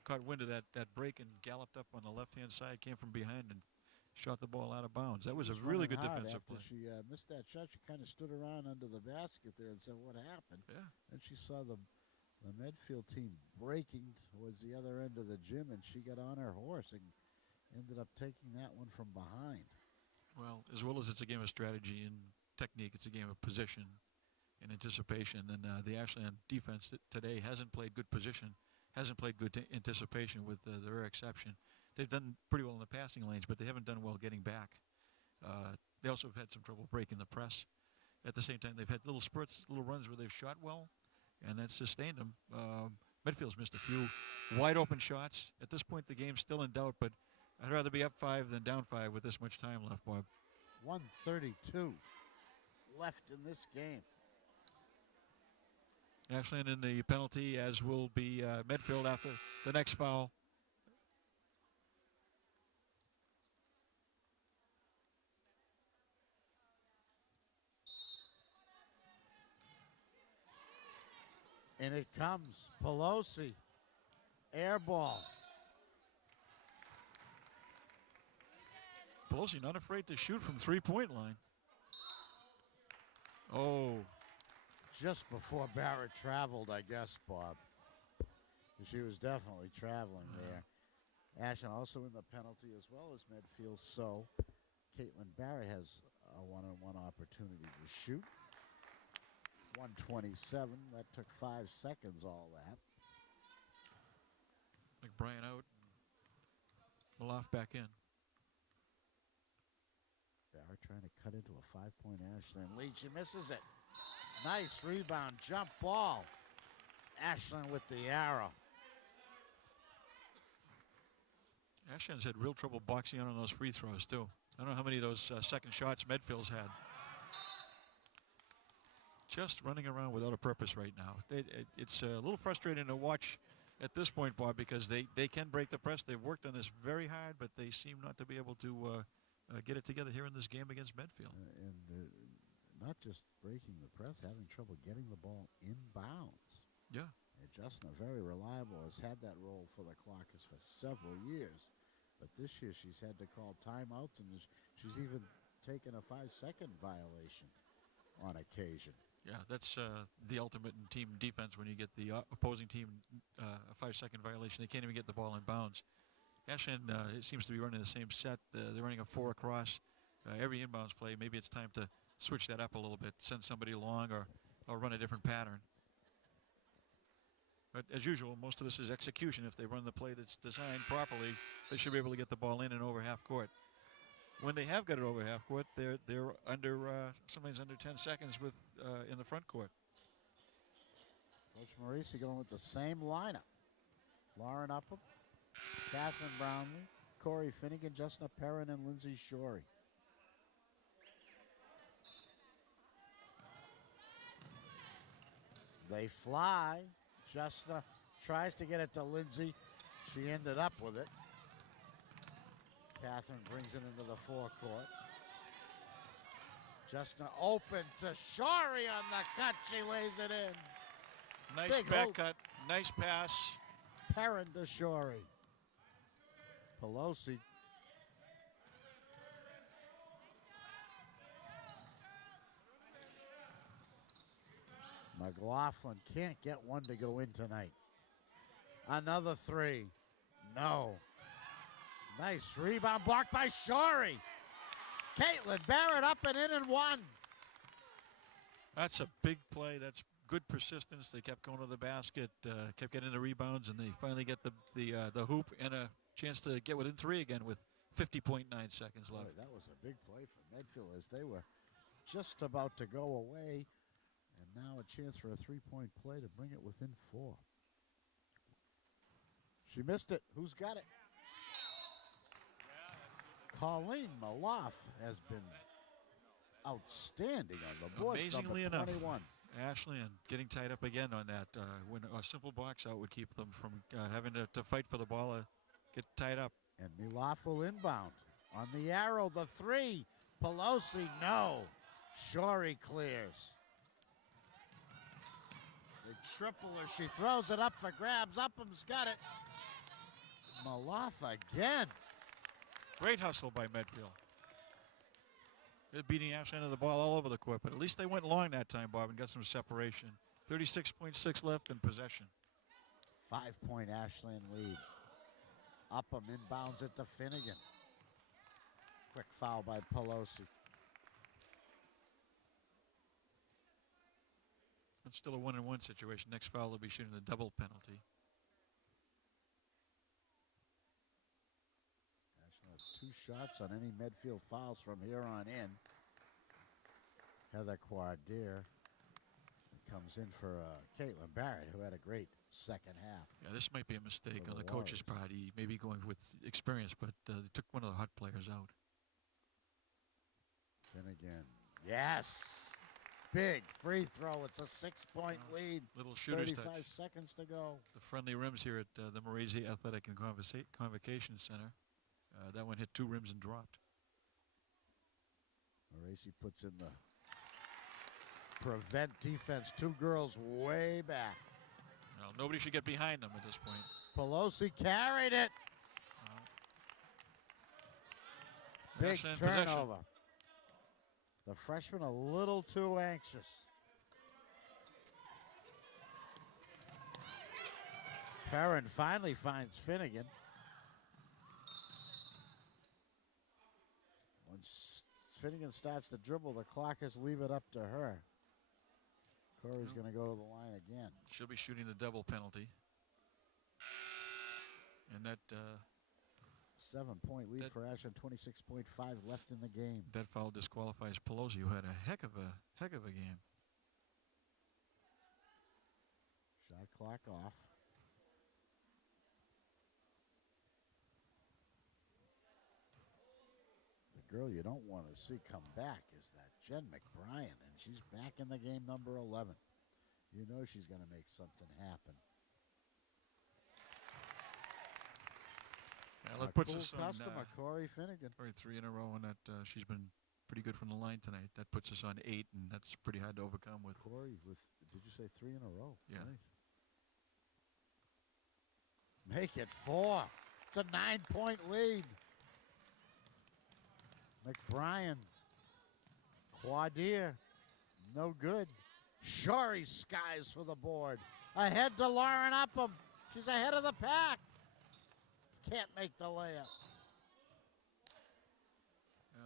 caught wind of that break and galloped up on the left-hand side, came from behind and shot the ball out of bounds. That was a really good defensive play. After she missed that shot, she kind of stood around under the basket there and said, what happened? Yeah. And she saw the Medfield team breaking towards the other end of the gym, and she got on her horse and ended up taking that one from behind. Well, as well as it's a game of strategy and technique, it's a game of position and anticipation. And the Ashland defense today hasn't played good position, hasn't played good anticipation with the rare exception. They've done pretty well in the passing lanes, but they haven't done well getting back. They also have had some trouble breaking the press. At the same time, they've had little spurts, little runs where they've shot well, and that's sustained them. Medfield's missed a few wide open shots. At this point, the game's still in doubt, but I'd rather be up 5 than down 5 with this much time left, Bob. 1:32 left in this game. Ashland in the penalty, as will be Medfield after the next foul. And it comes. Pelosi. Air ball. Pelosi not afraid to shoot from three-point line. Oh. Just before Barrett traveled, I guess, Bob. She was definitely traveling there. Ashland also in the penalty as well as Medfield. So Caitlin Barrett has a one-on-one opportunity to shoot. 1:27. That took 5 seconds, all that. McBrien out. Malaf back in. Barrett trying to cut into a 5-point Ashland lead. She misses it. Nice rebound, jump ball. Ashland with the arrow. Ashland's had real trouble boxing out on those free throws, too. I don't know how many of those second shots Medfield's had. Just running around without a purpose right now. It's a little frustrating to watch at this point, Bob, because they can break the press. They've worked on this very hard, but they seem not to be able to get it together here in this game against Medfield. And not just breaking the press, having trouble getting the ball inbounds. Yeah. And Justin, very reliable, has had that role for the Clockers for several years. But this year she's had to call timeouts, and she's even taken a 5-second violation on occasion. Yeah, that's the ultimate in team defense when you get the opposing team a 5-second violation. They can't even get the ball in bounds. Ashland, it seems to be running the same set. They're running a 4 across every inbounds play. Maybe it's time to switch that up a little bit, send somebody along or run a different pattern. But as usual, most of this is execution. If they run the play that's designed properly, they should be able to get the ball in and over half court. When they have got it over half court, they're under sometimes under 10 seconds with in the front court. Coach Marisi going with the same lineup. Lauren Upham, Catherine Brownlee, Corey Finnegan, Justin Perrin, and Lindsay Shorey. They fly. Justin tries to get it to Lindsay. She ended up with it. Catherine brings it into the forecourt. Justin open to Shorey on the cut. She lays it in. Nice Big back hoop. cut. Nice pass. Perrin to Shorey. Pelosi. McLaughlin can't get one to go in tonight. Another 3. No. Nice rebound blocked by Shorey. Caitlin Barrett up and in and 1. That's a big play. That's good persistence. They kept going to the basket, kept getting the rebounds, and they finally get the hoop and a chance to get within 3 again with 50.9 seconds left. Boy, that was a big play for Medfield as they were just about to go away. And now a chance for a 3-point play to bring it within 4. She missed it. Who's got it? Colleen Malaf has been outstanding on the board. Amazingly number enough, 21. Ashland getting tied up again on that. When a simple box out would keep them from having to fight for the ball, get tied up. And Milaf will inbound. On the arrow, the three. Pelosi, no. Shorey clears. They triple her. She throws it up for grabs. Upham's got it. Milaf again. Great hustle by Medfield. They're beating Ashland of the ball all over the court, but at least they went long that time, Bob, and got some separation. 36.6 left in possession. 5-point Ashland lead. Upham inbounds it to Finnegan. Quick foul by Pelosi. It's still a 1-on-1 situation. Next foul will be shooting the double penalty. Ashland has 2 shots on any Medfield fouls from here on in. Heather Quardier comes in for Caitlin Barrett, who had a great second half. Yeah, this might be a mistake For on the the coach's Warriors. part. He may be going with experience, but they took one of the hot players out. Finnegan, yes! Big free throw. It's a 6-point lead. Little shooter's 35 touch. seconds to go. The friendly rims here at the Morazi Athletic and Convocation Center. That one hit 2 rims and dropped. Morazi puts in the prevent defense. 2 girls way back. Well, nobody should get behind them at this point. Pelosi carried it. Big Ashland turnover. possession. The freshman a little too anxious. Perrin finally finds Finnegan. Once Finnegan starts to dribble, the Clockers leave it up to her. Corey's going to go to the line again. She'll be shooting the double penalty. And that 7-point lead that- for Ashland, 26.5 left in the game. that foul disqualifies Pelosi, who had a heck of a game. Shot clock off. The girl you don't want to see come back is that Jen McBrien, and she's back in the game, number 11. You know she's going to make something happen. Well, A that puts cool us on customer, Corey Finnegan. 3 in a row, and that she's been pretty good from the line tonight. That puts us on 8, and that's pretty hard to overcome with. Corey with, did you say 3 in a row? Yeah. Nice. Make it 4. It's a 9-point lead. McBrien. Quadier. No good. Shorey skies for the board. Ahead to Lauren Upham. She's ahead of the pack. Can't make the layup.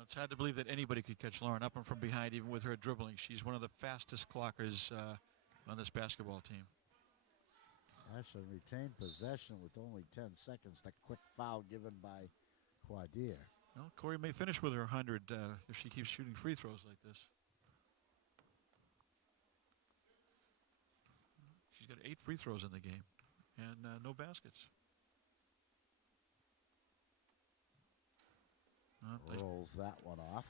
It's hard to believe that anybody could catch Lauren Upham from behind, even with her dribbling. She's one of the fastest clockers on this basketball team. Ashland retained possession with only 10 seconds. The quick foul given by Quadier. Well, Corey may finish with her 100 if she keeps shooting free throws like this. She's got 8 free throws in the game and no baskets. Rolls that one off.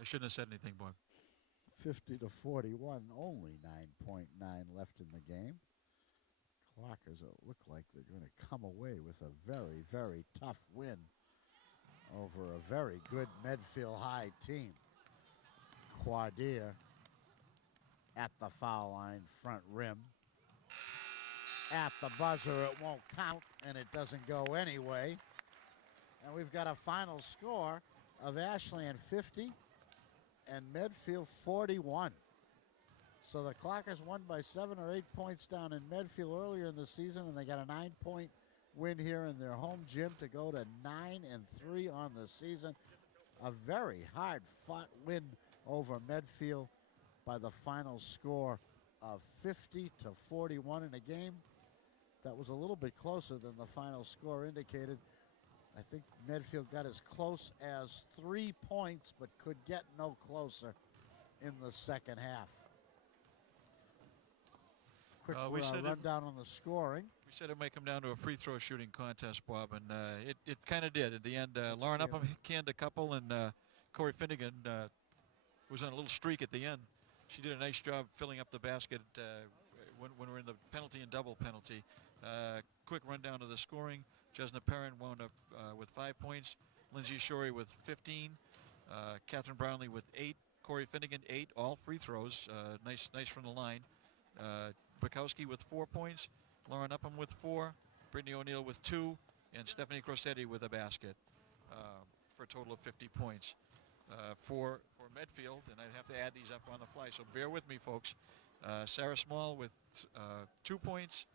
I shouldn't have said anything, Bob. 50 to 41. Only 9.9 left in the game. Clockers look like they're going to come away with a very, very tough win over a very good Medfield High team. Quadier at the foul line, front rim. At the buzzer, it won't count, and it doesn't go anyway. And we've got a final score of Ashland 50 and Medfield 41. So the Clockers won by 7 or 8 points down in Medfield earlier in the season, and they got a 9-point win here in their home gym to go to 9-3 on the season. A very hard-fought win over Medfield by the final score of 50 to 41 in a game that was a little bit closer than the final score indicated. I think Medfield got as close as 3 points, but could get no closer in the second half. Quick We said rundown on the scoring. We said it might come down to a free throw shooting contest, Bob, and it kind of did. At the end, Lauren see Upham canned a couple, and Corey Finnegan was on a little streak at the end. She did a nice job filling up the basket when we're in the penalty and double penalty. Quick rundown of the scoring. Jesna Perrin wound up with 5 points. Lindsay Shorey with 15. Catherine Brownlee with 8. Corey Finnegan 8, all free throws. Nice from the line. Bukowski with 4 points. Lauren Upham with 4. Brittany O'Neill with 2. And Stephanie Crossetti with a basket for a total of 50 points. For Medfield, and I'd have to add these up on the fly, so bear with me, folks. Sarah Small with 2 points.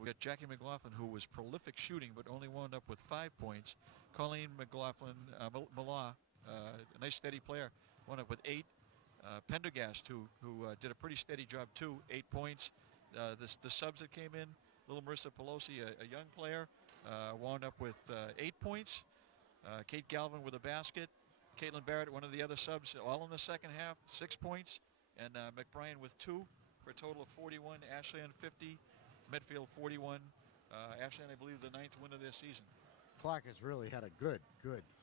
We got Jackie McLaughlin, who was prolific shooting, but only wound up with 5 points. Colleen McLaughlin, Mala, a nice steady player, wound up with 8. Pendergast, who did a pretty steady job too, 8 points. The subs that came in, little Marissa Pelosi, a young player, wound up with 8 points. Kate Galvin with a basket. Caitlin Barrett, one of the other subs, all in the second half, 6 points. And McBrien with 2 for a total of 41. Ashland 50, Medfield 41. Ashland, I believe, the 9th win of their season. Clark has really had a good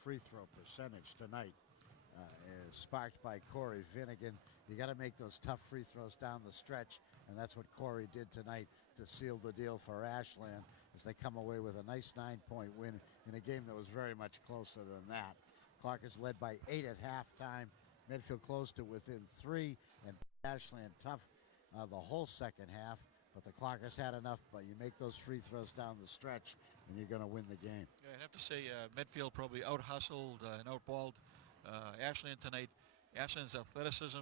free throw percentage tonight, sparked by Corey Finnegan. You got to make those tough free throws down the stretch, and that's what Corey did tonight to seal the deal for Ashland as they come away with a nice 9-point win in a game that was very much closer than that. Clark is led by 8 at halftime. Medfield closed to within 3, and Ashland tough the whole second half. But the Clarkers had enough, but you make those free throws down the stretch, and you're going to win the game. Yeah, I'd have to say Medfield probably out-hustled and outballed Ashland tonight. Ashland's athleticism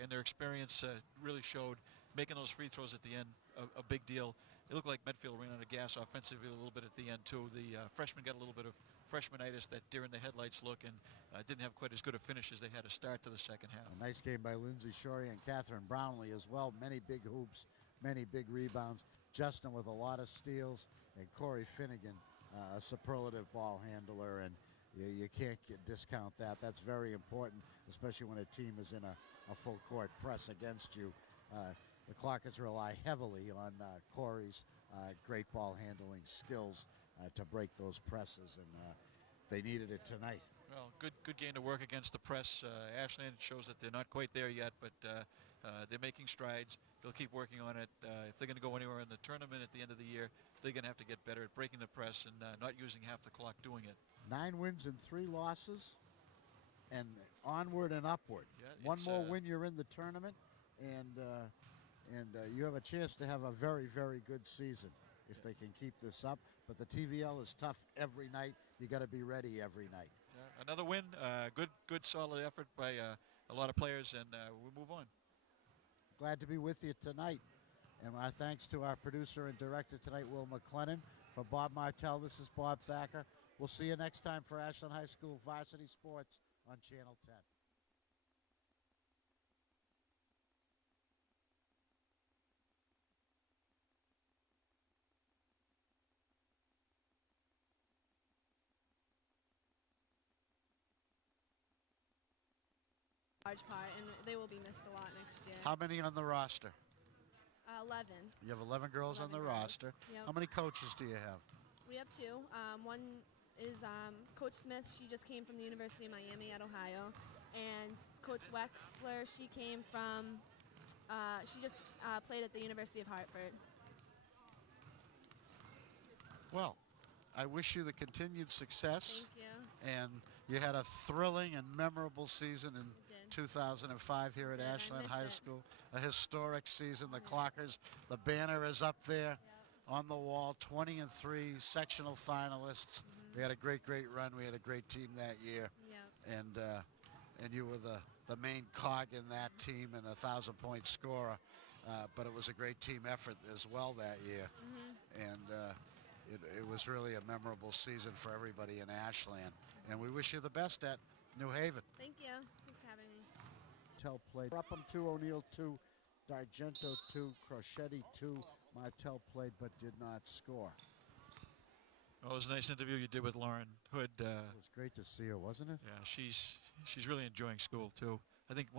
and their experience really showed, making those free throws at the end a big deal. It looked like Medfield ran out of gas offensively a little bit at the end, too. The freshmen got a little bit of freshmanitis, that deer-in-the-headlights look, and didn't have quite as good a finish as they had to start to the second half. A nice game by Lindsay Shorey and Catherine Brownlee as well. Many big hoops, many big rebounds. Justin with a lot of steals, and Corey Finnegan, a superlative ball handler, and you can't discount that. That's very important, especially when a team is in a full-court press against you. The Clarkers rely heavily on Corey's great ball handling skills to break those presses, and they needed it tonight. Well, good game to work against the press. Ashland shows that they're not quite there yet, but they're making strides. They'll keep working on it. If they're going to go anywhere in the tournament at the end of the year, they're going to have to get better at breaking the press and not using half the clock doing it. 9 wins and 3 losses, and onward and upward. Yeah, one more win, you're in the tournament, and you have a chance to have a very, very good season if they can keep this up. But the TVL is tough every night. You got to be ready every night. Another win, good, solid effort by a lot of players, and we'll move on. Glad to be with you tonight. And our thanks to our producer and director tonight, Will McLennan. For Bob Martell, this is Bob Thacker. We'll see you next time for Ashland High School Varsity Sports on Channel 10. Large part, and they will be missed a lot next year. How many on the roster? 11. You have 11 girls on the 11 girls. roster. Yep. How many coaches do you have? We have 2. One is Coach Smith. She just came from the University of Miami at Ohio. And Coach Wexler, she came from, she just played at the University of Hartford. Well, I wish you the continued success. Thank you. And you had a thrilling and memorable season in We did. 2005 here at Yeah, I Ashland miss High it. School. A historic season. The Clockers, the banner is up there on the wall. 20-3 sectional finalists. We had a great run. We had a great team that year. Yeah. And you were the main cog in that team and a 1,000-point scorer. But it was a great team effort as well that year. And it was really a memorable season for everybody in Ashland. And we wish you the best at New Haven. Thank you. Thanks for having me. Martell played. Upham 2, O'Neill 2, D'Argento 2, Crocetti 2. Martell played but did not score. Well, it was a nice interview you did with Lauren Hood. It was great to see her, wasn't it? Yeah, she's really enjoying school too. I think